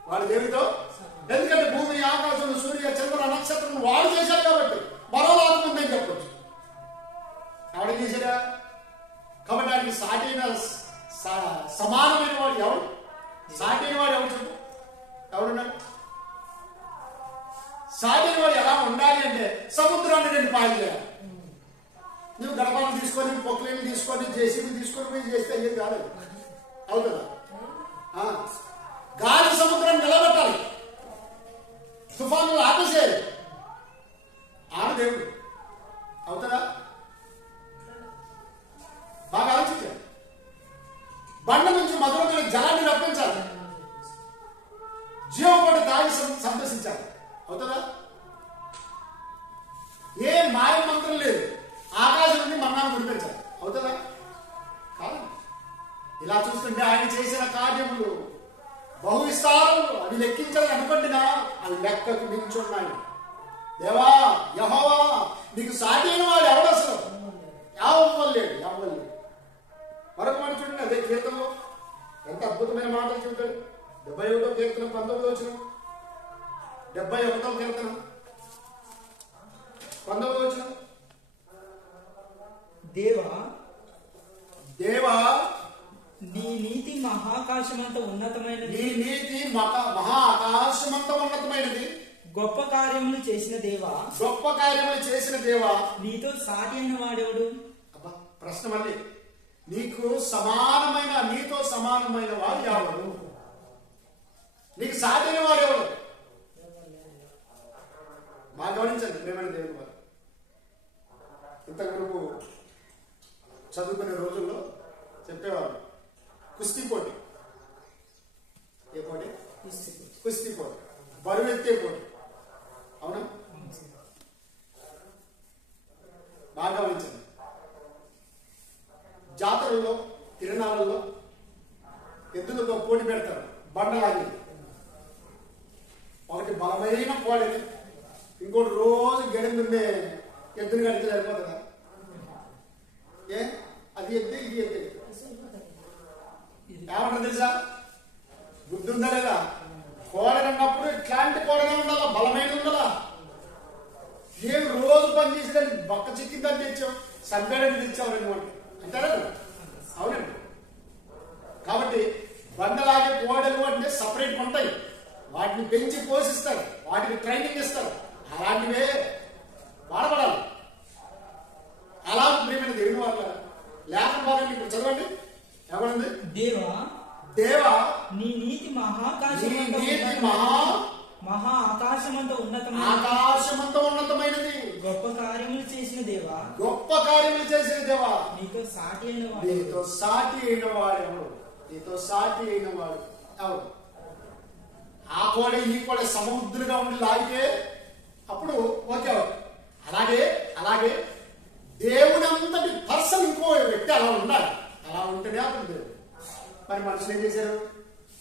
వాడు దేవుడితో. ఎందుకంటే భూమి, ఆకాశం, సూర్య, చంద్ర, నక్షత్రం వాడు చేశాడు కాబట్టి మరో లోకం ఉందని చెప్పచ్చు. ఎవడు చేశాడా? కాబట్టి ఆయనకి సాటైన సమానమైన వాడు ఎవడు? సాటైన వాడు ఎవరు చెప్పు? ఎవడున్నాడు? సాటైన వాడు ఎలా ఉండాలి అంటే సముద్రాన్ని 2 పాయలు చేయాలి. నువ్వు గడపాలను తీసుకొని, పొక్కలేని తీసుకొని, జేసీబీ తీసుకొని పోయి చేస్తే అయ్యేది కాదు. అవుతుందా? గాలి సముద్రాన్ని నిలబెట్టాలి, తుఫానులు ఆపేసేయాలి. ఆడ దేవుడు. అవుతుందా? బాగా ఆలోచించాలి. బండ నుంచి మధురమైన జలాన్ని రప్పించాలి. జీవపడి తాగి సంతోషించాలి. అవుతుందా? ఏ మాయ మంత్రం లేదు. ఆకాశం నుండి మన్నాను కురిపించాలి. అవుతుందా? కాదు. ఇలా చూస్తుంటే ఆయన చేసిన కార్యములు బహు విస్తారములు. అవి లెక్కించాలని అనుకుంటున్నా అవి లెక్కకు మించున్నాయి. దేవా యెహోవా నీకు సాటి అయిన వాడు ఎవడు అసలు? ఎవరు లేడు. మరొక మాట చూడండి, అదే కీర్తనలో ఎంత అద్భుతమైన మాటలు చెబుతాడు. 71వ కీర్తన 19వ వచనం, 71వ కీర్తన 19వ వచనం. దేవా నీ నీతి మహాకాశమంత ఉన్నతమైనది. నీ నీతి మహా ఆకాశమంత ఉన్నతమైనది. గొప్ప కార్యములు చేసిన దేవా, గొప్ప కార్యములు చేసిన దేవా, నీతో సాటి అయిన వాడెవడు? అబ్బా, ప్రశ్న మళ్ళీ. నీతో సమానమైన వాడు ఎవడు? నీకు సాటి అయిన వాడు ఎవడు? బాగా గమనించండి ప్రేమైన దేవుని వారు. ఇంతవరకు చదువుకునే రోజుల్లో చెప్పేవారు కుస్తీ పోటీ. ఏ పోటీ? కుస్తీ పోటీ, బరువెత్తే పోటీ. అవునా? బాగా గమనించండి. జాతరల్లో, తిరునాళ్ళల్లో ఎద్దులతో పోటీ పెడతారు. బండలాగి ఒకటి బలమైన కోడని, ఇంకోటి రోజు గడిమిందే ఎద్దుని కడితే సరిపోతుందా? అది ఎద్దు, ఇది ఎద్దు. ఏమంటారు తెలుసా? బుద్ధి ఉందా లేదా? కోడని అన్నప్పుడు ఇట్లాంటి కోడనే ఉండాలా, బలమైన ఉండాలా. నేను రోజు పని చేసేదాన్ని బక్క చిక్కిందని తెచ్చాం, సంపేడని తెచ్చాం అనమాట. అంటారా? అవునండి. కాబట్టి బండలాగే కోడలు అంటే సపరేట్ ఉంటాయి. వాటిని పెంచి పోషిస్తారు, వాటికి ట్రైనింగ్ ఇస్తారు. అలాంటివే వాడబడాలి. అలా ప్రియమైన దేవుని వాళ్ళ లేఖన భాగం ఇప్పుడు చదవండి. ఏమనుంది? దేవా నీ నీతి మహా ఆకాశమంత ఉన్నతమైనది. గొప్ప కార్యములు చేసిన దేవా, నీతో సాటి అయిన వాడు ఎవరు? ఆ కోడ ఈ కోడ సముద్రంగా ఉండి లాగితే అప్పుడు ఓకే. అలాగే దేవుని అంతటి పర్సన్ ఇంకో వ్యక్తి అలా ఉండాలి. అలా ఉంటేనే అతను దేవుడు. మరి మనుషులు ఏం చేశారు?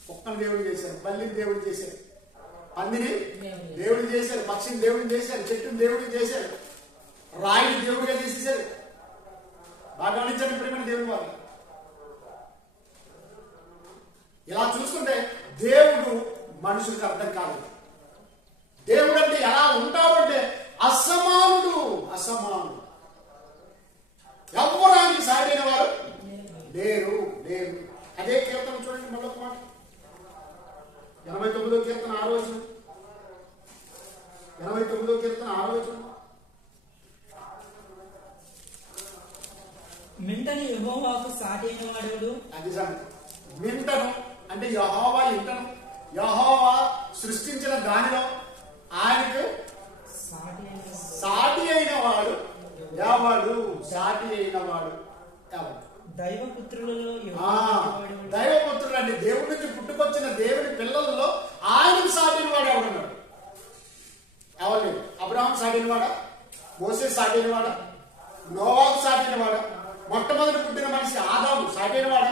కుక్కను దేవుడు చేశారు, బల్లిని దేవుడు చేశారు, పందిని దేవుడు చేశారు, పక్షిని దేవుడిని చేశారు, చెట్టుని దేవుడిని చేశారు, రాయిని దేవుడిగా చేసేసారు. బాగా గమనించండి ప్రియమైన దేవుని వారు. ఇలా చూసుకుంటే దేవుడు మనుషులకు అర్థం కాదు. దేవుడు అంటే ఎలా ఉంటాడు అంటే అసమానుడు. ఎవరు ఆయనకి సాటైన వారు లేరు. అదే కీర్తన చూడండి మళ్ళొక మాట. 89వ కీర్తన 6వ వచనం. 89వ కీర్తన 6వ వచనం. మింటను యెహోవాకు సాటి అయిన వాడెవడు? అది మింటను అంటే యెహోవా ఇంటను. యెహోవా సృష్టించిన దానిలో ఆయనకు సాటి అయిన వాడు ఎవడు? దైవపుత్రులలో దైవపుత్రుడు అంటే దేవుడి నుంచి పుట్టుకొచ్చిన దేవుని పిల్లలలో ఆయనకు సాటిన వాడు ఎవడున్నాడు? ఎవరు లేడు. అబ్రహాం సాటిన వాడా? మోసేసు సాటిన వాడా? నోవాకు సాటిన వాడా? మొట్టమొదటి పుట్టిన మనిషి ఆదాము సాటిన వాడా?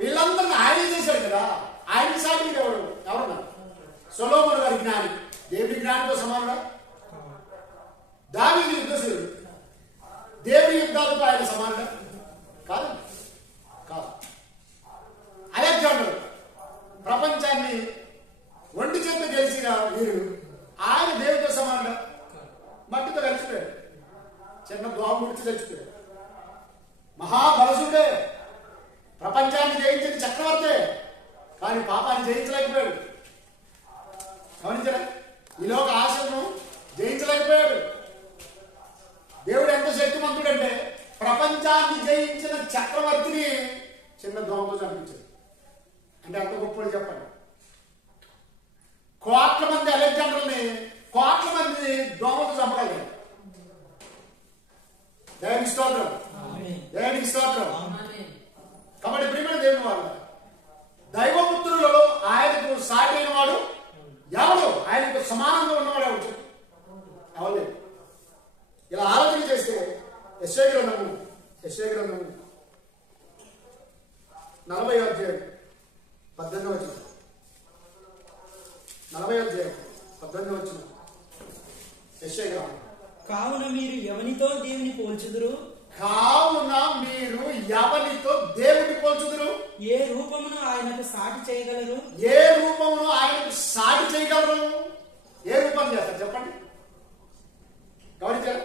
వీళ్ళందరినీ ఆయన చేశాడు కదా. ఆయనకి సాటిన ఎవరున్నారు? సొలొమోను గారి జ్ఞాని దేవుడి జ్ఞానితో సమానుడా? దావీదు యుద్ధశూరుడు దేవుడి యుద్ధాలతో ఆయన సమానుడా? కాదు. అలెగ్జాండర్ ప్రపంచాన్ని ఒంటి చేత గెలిచిన వీరుడు, ఆయన దేవుడితో సమానుడా? మట్టితో కలిసిపోయాడు, చిన్న దోమ ముడిచి చచ్చిపోయాడు. మహాబలసుడే, ప్రపంచాన్ని జయించిన చక్రవర్తే, కానీ పాపాన్ని జయించలేకపోయాడు. గమనించరా? ఈ లోక ఆశను జయించలేకపోయాడు. దేవుడు ఎంత శక్తిమంతుడంటే ప్రపంచాన్ని జయించిన చక్రవర్తిని చిన్న దోమతో చంపించాడు. అంటే అంత గొప్పడు చెప్పండి. కోట్ల మంది అలెగ్జాండర్ని కోట్ల మంది దోమతో చంపగలిగారు. దేవునికి స్తోత్రం. కాబట్టి ప్రియమైన దేవుని వాళ్ళు, దైవపుత్రులలో ఆయనకు సాటి అయిన వాడు సమానంగా ఉన్నవాడు ఎవరు? ఎవరు లేరు. ఇలా ఆలోచన చేస్తే యెషయా గ్రంథము 40వ అధ్యాయం 18వ వచనం 40వ అధ్యాయం 18వ వచనం యెషయా గ్రంథం. కావున మీరు ఎవనితో దేవుని పోల్చుదురు? కావున మీరు ఎవరితో దేవుని పోల్చుదురు? ఏ రూపమును ఆయనకు సాటి చేయగలరు? ఏ రూపమును ఆయనకు సాటి చేయగలరు? ఏ రూపం చేస్తారు చెప్పండి? గమనించారు?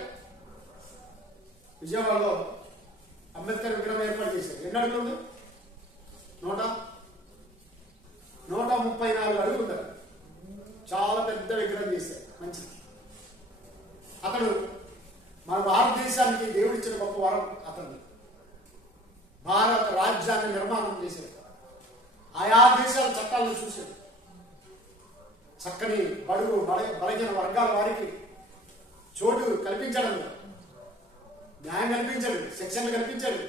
విజయవాడలో అంబేద్కర్ విగ్రహం ఏర్పాటు చేశారు. ఎన్ని అడుగులు ఉంది? 134 అడుగులు ఉంటారు. చాలా పెద్ద విగ్రహం చేశారు. మంచిది. అతడు మన భారతదేశానికి దేవుడిచ్చిన గొప్ప వరం అతన్ని. భారత రాజ్యాంగ నిర్మాణం చేశాడు. ఆయా దేశాల చట్టాలను చూశాడు. చక్కని బడుగు బలహీన వర్గాల వారికి చోటు కల్పించడం, న్యాయం కల్పించాడు, శిక్షణ కల్పించాడు,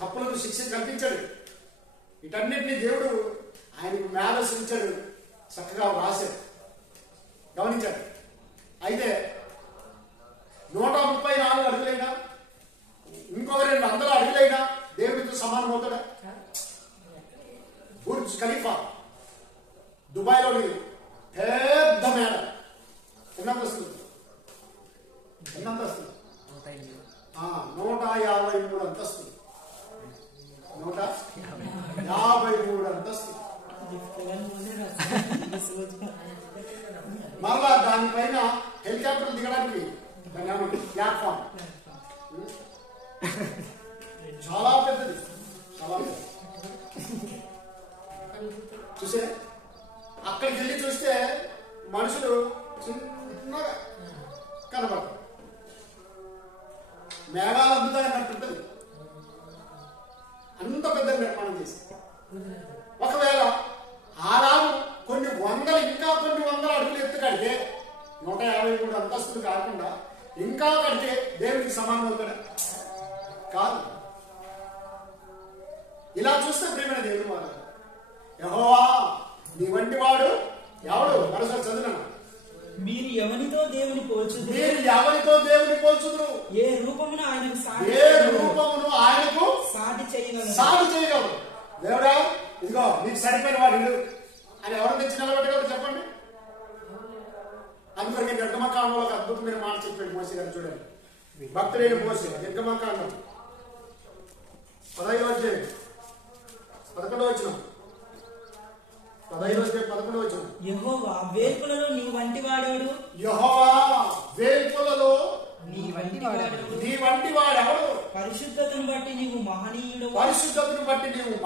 తప్పులకు శిక్ష కల్పించాడు. వీటన్నిటినీ దేవుడు ఆయనకు మేధస్సు ఇచ్చాడు, చక్కగా రాశాడు. గమనించాడు. అయితే 134 అడుగులైనా ఇంకొక 200 అడుగులైనా దేవుడితో సమానం అవుతాడా? బుర్జ్ ఖలీఫా దుబాయ్లోని పెద్ద మేడ ఎన్నంతస్తులు? 153 అంతస్తులు. 153 అంతస్తులు. మరలా దానిపైన హెలికాప్టర్ దిగడానికి ప్లాట్ఫామ్ చాలా పెద్దది. చాలా పెద్దది. చూసే అక్కడికి వెళ్ళి చూస్తే మనుషులు చిన్నగా కనబడతారు. మేఘాలు అద్భుతమైనట్టుంటది. అంత పెద్ద నిర్మాణం చేసి ఒకవేళ ఆరాము కొన్ని వందలు ఇంకా కొన్ని వందల అడుగులు ఎత్తు కడితే 153 అంతస్తులు కాకుండా ఇంకా కడితే దేవుడికి సమానం అవుతాడా? కాదు. ఇలా చూస్తే ప్రేమైన దేవుడు వాడు యెహోవా నీ వంటి వాడు ఎవడు? మరోసారి చదివినా. మీరు ఎవరితో దేవుని పోల్చుదురు? మీరు ఎవరితో దేవుని పోల్చుదురు? ఏ రూపమును ఆయనకు సాటి చేయగలరు? దేవుడా ఇదిగో నీకు సరిపోయిన వాడు అని ఎవరు తెచ్చి నిలబెట్టగలరు చెప్పండి? అందుకొరకే నిర్గమకాండంలో ఒక అద్భుతమైన మాట చెప్పాడు మోసే గారు. చూడండి, భక్తుడైన మోసే నిర్గమకాండం 15వ అధ్యాయం 11వ వచనం. 15వ అధ్యాయం 11వ వచనం. యెహోవా వేల్పులలో నీ వంటి వాడెవడు? యెహోవా వేల్పులలో నీ వంటి వాడెవడు? పరిశుద్ధతను బట్టి నీవు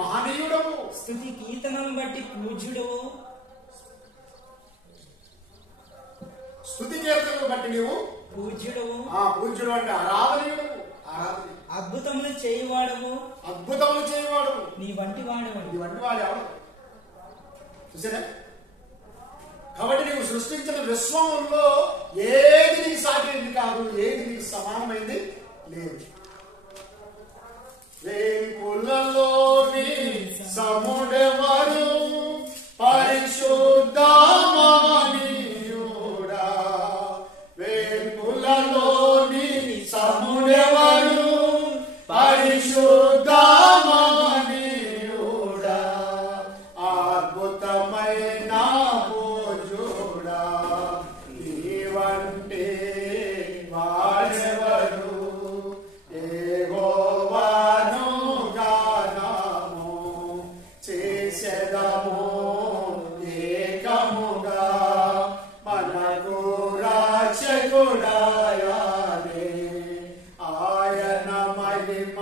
మహనీయుడవు. స్తుతి కీర్తనను బట్టి పూజ్యుడవు. స్తుతి కీర్తనను బట్టి నీవు పూజ్యుడు అంటే ఆరాధనీయుడు. అద్భుతములు చేయవాడవు. నీ వంటి వాడు ఎవడు? చూసారా? కాబట్టి నీవు సృష్టించిన విశ్వంలో ఏది నీకు సాటి కాదు, ఏది నీకు సమానమైంది లేదు. వేల్పులలోని సముడెవరు? పరిశుద్ధ మహనీయుడా. వేల్పులలోని సముడెవరు? పరిశుద్ధ మహనీయుడా. అద్భుతమైన పూజుడా నీ వంటి వాడెవరు? యెహోవాను గానము చేసెదము ఏకముగా, మనకు రక్షకుడాయనే ఆయన మహిమ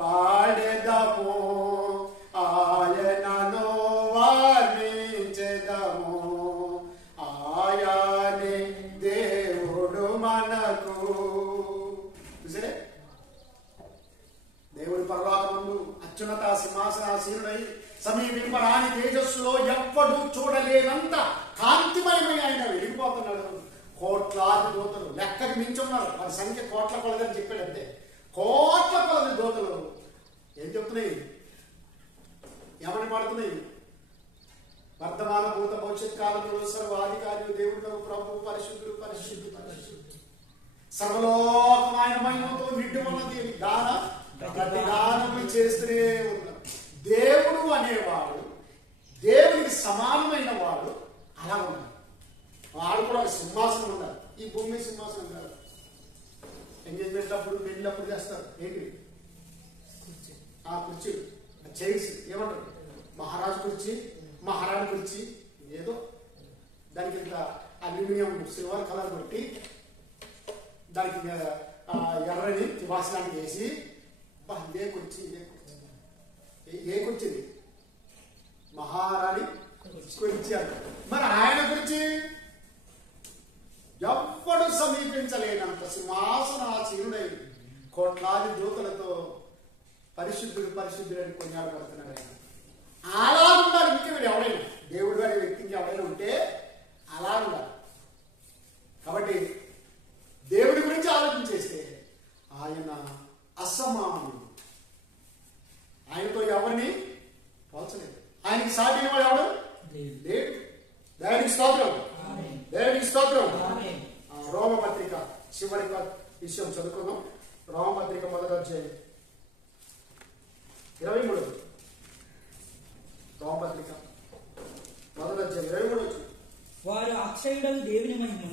పాడెదము, ఆయనను వర్ణించెదము. ఆయనే దేవుడు మనకు. చూసే దేవుడి పరలోకమందు అత్యున్నత సింహాసనాసీనుడై సమీపింపరాని తేజస్సులో ఎవ్వడు చూడలేనంత కాంతిమయమై ఆయన వెలిగిపోతున్నాడు. కోట్లాది దూతలు లెక్కకి మించి ఉన్నారు. వారి సంఖ్య కోట్ల కొలదని చెప్పాడు. అంతే, కోట్ల కొలది దూతలు ఏం చెప్తున్నాయి? ఏమని పాడుతున్నాయి? వర్తమాన భూత భవిష్యత్ కాలంలో సర్వాధికారి దేవుడు ప్రభు పరిశుద్ధుడు పరిశుద్ధి పరిశుద్ధి సర్వలోకమైన మహిమతో నిండి ఉన్నది ప్రతి దానము చేస్తూనే ఉన్నారు. దేవుడు అనేవాడు దేవునికి సమానమైన వాడు అలా ఉన్నాడు. వాడు కూడా ఒక సింహాసనం ఉన్నారు. ఈ భూమి సింహాసనం కాదు. ఎంగేజ్మెంట్ అప్పుడు పెళ్ళినప్పుడు చేస్తారు ఏంటి ఆ కుర్చీ చైర్స్ ఏమంటారు మహారాజు కుర్చీ మహారాణి కుర్చీ ఏదో దానికి ఇంత అల్యూమినియం సిల్వర్ కలర్ కొట్టి దానికి ఎర్రని తివాసనాన్ని వేసి ఇదే కుర్చీ ఏ కుర్చీది మహారాణి కుర్చీ అంట. మరి ఆయన కుర్చీ ఎవ్వడు సమీపించలేనంత సింహాసనాసీనుడై కోట్లాది దూతలతో పరిశుద్ధుడు పరిశుద్ధుడు అని కొనియాడబడుతున్నాడు. ఆయన అలా ఉండాలి. ఇంకా వీడు ఎవడైనా దేవుడు అనే వ్యక్తికి ఎవడైనా ఉంటే అలా ఉండాలి. కాబట్టి దేవుడి గురించి ఆలోచించేస్తే ఆయన అసమానుడు. ఆయనతో ఎవరిని పోల్చలేదు. ఆయనకి సాటిన వాడు ఎవడు లేడు. దేవునికి స్తోత్రం, దేవునికి స్తోత్రం. రోమపత్రిక చివరి విషయం చదువుకుందాం. రోమపత్రిక మొదటి అధ్యాయం 23. రోమపత్రిక మొదటి అధ్యాయం 23.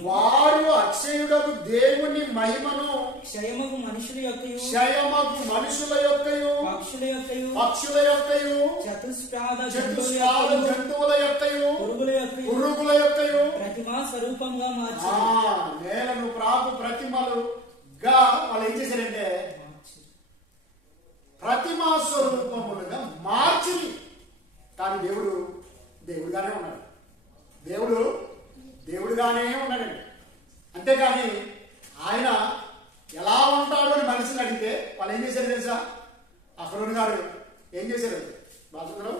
వారు అక్షయుడగు దేవుని మహిమను క్షయమగు మనుషుల యొక్కయు పక్షుల యొక్కయు చతుష్పాద జంతువుల యొక్కయు పురుగుల యొక్కయు ప్రతిమా స్వరూపంగా మార్చి నేలను ప్రాపు ప్రతిమలుగా వాళ్ళు ఏం చేశారంటే ప్రతిమా స్వరూపములుగా మార్చి. కానీ దేవుడుగానే ఉన్నాడు. దేవుడుగానే ఉన్నాడండి. అంతేకాని ఆయన ఎలా ఉంటాడు అని మనిషిని అడిగితే వాళ్ళు ఏం చేశారు తెలుసా? అహరోను గారు ఏం చేశారు? బాగుందరు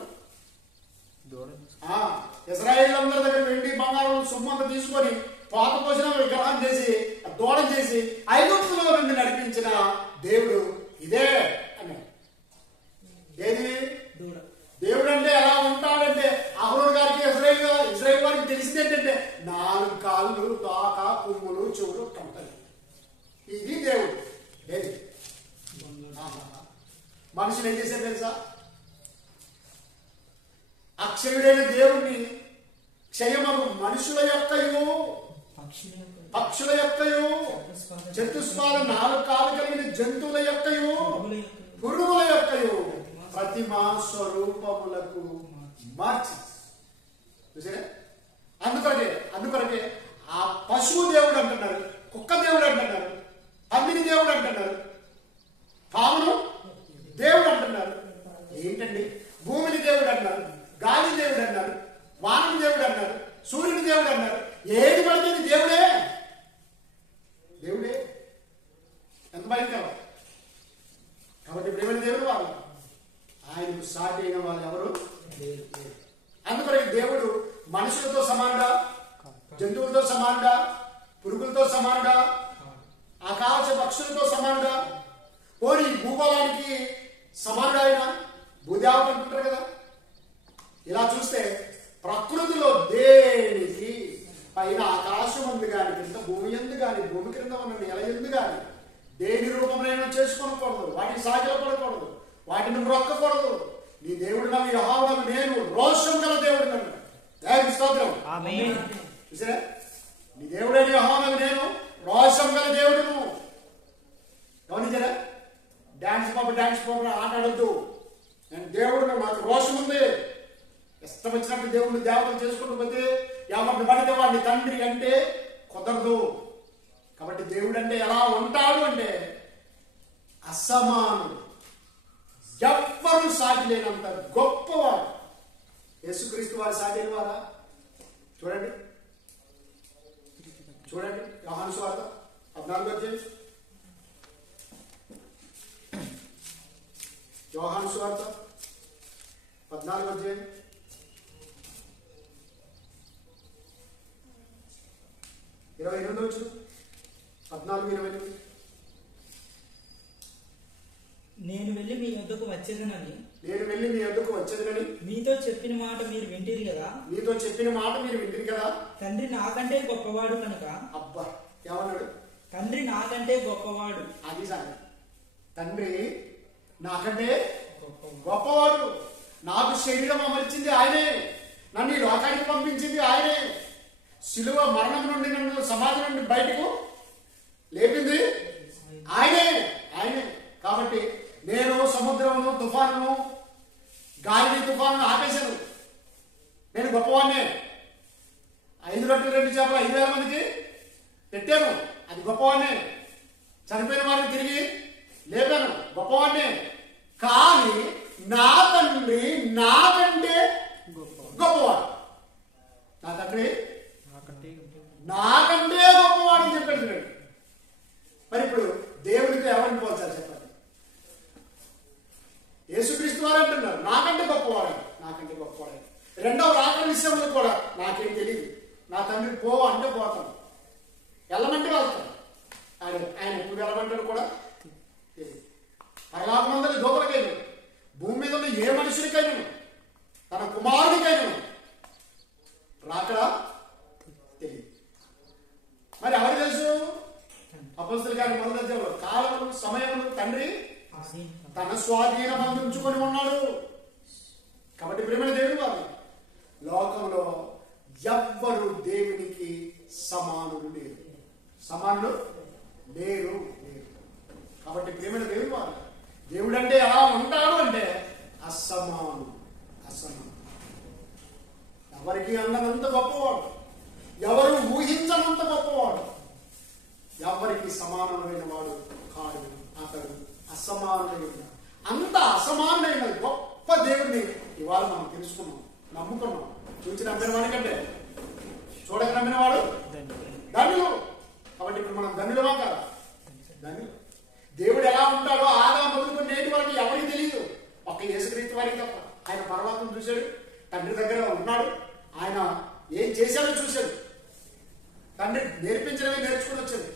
ఇశ్రాయేలు అందరి దగ్గర వెండి బంగారం సొమ్మంతా తీసుకొని పాత పోషణ విగ్రహం చేసి దూడ చేసి ఐగుప్తులో నుండి నడిపించిన దేవుడు ఇదే అని. ఏది దేవుడు అంటే ఎలా ఉంటాడంటే అహరోను గారికి ఇశ్రాయేల్ వారికి తెలిసింది ఏంటంటే 4 కాళ్ళు తోక కొమ్ములు చెవులు ఉంటాయి. ఇది దేవుడు. ఏది మనుషులు ఏం చేశారు తెలుసా? అక్షయుడైన దేవుణ్ణి క్షయమగు మనుషుల యొక్కయు పక్షుల యొక్కయు చతుష్పాద 4 కాళ్ళు కలిగిన జంతువుల యొక్కయు పురుగుల యొక్కయు ప్రతిమా స్వరూపములకు మార్చి చూసారా? అందుకొరకే ఆ పశువు దేవుడు అంటున్నారు, కుక్క దేవుడు అంటున్నారు, పందిని దేవుడు అంటున్నారు, పామును దేవుడు అంటున్నారు. ఏంటండి? భూమిని దేవుడు అన్నారు, గాలి దేవుడు అన్నారు, వానని దేవుడు అన్నారు, సూర్యుని దేవుడు అన్నారు. ఏది పడితే దేవుడే. ఎంత భయంకరం. కాబట్టి ప్రేమ దేవుడు వాళ్ళు ఆయనకు సాటి అయిన వాళ్ళు ఎవరు? అందుకొరకు దేవుడు మనుషులతో సమానంగా, జంతువులతో సమానంగా, పురుగులతో సమానంగా, ఆకాశ పక్షులతో సమానంగా, పోనీ భూగోళానికి సమానంగా ఆయన భూదేవత అంటుంటారు కదా. ఇలా చూస్తే ప్రకృతిలో దేనికి పైన ఆకాశం ఉంది కానీ కింద భూమి ఎందు కానీ భూమి క్రింద ఉన్న నెల ఎందు కానీ దేని రూపంలో చేసుకోకూడదు, వాటిని సాగిలపడకూడదు, వాటిని మొక్కకూడదు. నీ దేవుడు నన్ను యెహోవాను నేను రోషం గల దేవుడు నన్ను. దేవునికి స్తోత్రం. చూసారా? నీ దేవుడైన యెహోవాను నేను రోషం గల దేవుడును. గమనించారా? డాన్స్ పాప ఆట ఆడొద్దు. నేను దేవుడు, నాకు రోషం ఉంది. ఇష్టం వచ్చినట్టు దేవుడిని దేవతలు చేసుకుంటూ పోతే ఎవరిని పడితే వాడిని తండ్రి అంటే కుదరదు. కాబట్టి దేవుడు అంటే ఎలా ఉంటాడు అంటే అసమానుడు, ఎవ్వరూ సాటి లేనంత గొప్పవాడు. యేసుక్రీస్తు వారి సాటి వారా? చూడండి యోహాను సువార్త 14వ అధ్యాయం. యోహాను సువార్త 14వ అధ్యాయం 22వ వచనం. 14:28. నేను వెళ్ళి మీ వద్దకు వచ్చేదనని నేను వెళ్ళి మీ వద్దకు వచ్చేదనని మీతో చెప్పిన మాట మీరు వింటిరి కదా. మీతో చెప్పిన మాట మీరు వింటిరి కదా. తండ్రి నాకంటే గొప్పవాడు కనుక. అబ్బా ఏమన్నాడు? తండ్రి నాకంటే గొప్పవాడు. అది సంగతి. తండ్రి నాకంటే గొప్పవాడు. నాకు శరీరం అమర్చింది ఆయనే, నన్ను ఈ లోకానికి పంపించింది ఆయనే, శిలువ మరణం నుండి నన్ను సమాజం నుండి బయటకు లేపింది ఆయనే. కాబట్టి నేను సముద్రమును తుఫాను గాలిని తుఫాను ఆపేశాను. నేను గొప్పవాడినే. 5 రొట్టెలు 2 చేపలు 5,000 మందికి పెట్టాను. అది గొప్పవాడినే. చనిపోయిన వారిని తిరిగి లేపాను. గొప్పవాడినే. కానీ నా తండ్రి నాకంటే గొప్పవాడు. నా తండ్రి నాకంటే గొప్పవాడు అని చెప్పాడు. మరి ఇప్పుడు దేవుడితో ఎవరిని పోల్చాలి చెప్పండి? యేసుక్రీస్తు వారు అంటున్నారు నాకంటే గొప్పవాడు, నాకంటే గొప్పవాడు. రెండవ రాకడ విషయంలో కూడా నాకేం తెలియదు. నా తండ్రి పో అంటే పోతాను, వెళ్ళమంటే వెళ్తాను. ఆయన ఎప్పుడు వెళ్ళమంటాడు కూడా తెలియదు. పరలోకమందరి దూతలకైనా భూమి మీద ఉన్న ఏ మనుషుడికైనా తన కుమారుడికైనా రాకడా తెలియదు. మరి ఎవరు తెలుసు? అపొస్తలుల గారి మొదటి అధ్యాయంలో కాలము సమయము తండ్రి తన స్వాధీనం అందించుకొని ఉన్నాడు. కాబట్టి ప్రేమైన దేవుడు వారు లోకంలో ఎవ్వరు దేవునికి సమానులు లేరు. సమానులు లేరు. కాబట్టి ప్రేమైన దేవుడు వారు దేవుడు అంటే ఎలా ఉంటాడు అంటే అసమాను. ఎవరికి అందనంత గొప్పవాడు, ఎవరు ఊహించనంత గొప్పవాడు, ఎవరికి సమానమైన వాడు కాడు. అతడు అసమానుడైన, అంత అసమానుడైన గొప్ప దేవుడిని ఇవాళ మనం తెలుసుకున్నాం, నమ్ముకున్నాం. చూసి నమ్మిన వాడి కంటే చూడక నమ్మిన వాడు ధన్యులు. కాబట్టి ఇప్పుడు మనం ధన్యులమా కదా? ధన్యులు. దేవుడు ఎలా ఉంటాడో ఆదాము మొదలుకొని నేటి వరకు ఎవరికి తెలియదు, ఒక్క యేసుక్రీస్తు వారికి తప్ప. ఆయన పరలోకం చూశాడు, తండ్రి దగ్గర ఉన్నాడు, ఆయన ఏం చేశాడో చూశాడు, తండ్రి నేర్పించడమే నేర్చుకుని వచ్చాడు.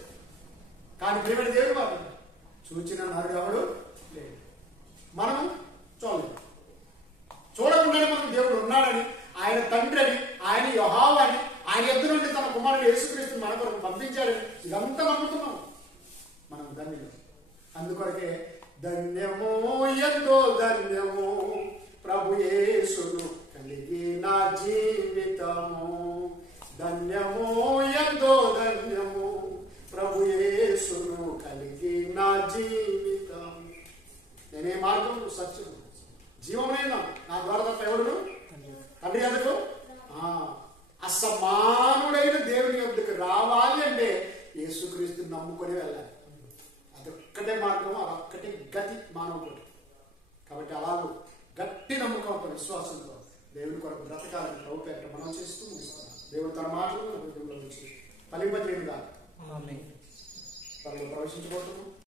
కానీ ప్రేమైన దేవుడు వారు చూచిన నాడు ఎవడు లేడు. మనం చూడలేదు. చూడకుండానే మనం దేవుడు ఉన్నాడని, ఆయన తండ్రి అని, ఆయన యెహోవా అని, ఆయన ఎద్దు నుండి తన కుమారుడు యేసుక్రీస్తుని మన కొరకు పంపించాడని ఇదంతా నమ్ముతున్నాం. మనం ధన్యులు. అందుకొరకే ధన్యమో ఎంతో ధన్యమో ప్రభు యేసును కలిగి నా జీవితము. ధన్యమో ఎంతో ధన్యము ప్రభు యేసును కలిగి నా జీవితం. నేనే మార్గం సత్యం జీవమైనా నా ద్వారా తప్ప ఎవడును తండ్రి ఎందుకు? అసమానుడైన దేవుని యొద్దకు రావాలి అంటే యేసుక్రీస్తు నమ్ముకొని వెళ్ళాలి. అదొక్కటే మార్గం, అదొక్కటే గతి మానవుడు. కాబట్టి అలాగూ గట్టి నమ్మకంతో విశ్వాసంతో దేవుని కొరకు బ్రతకాలని ప్రభు పేట మనం చేస్తూ ముగిస్తున్నాం. దేవుడు తన మాటలు హృదయంలో నుంచి ఫలింపజేయుగా ప్రవేశించబోతున్నాం.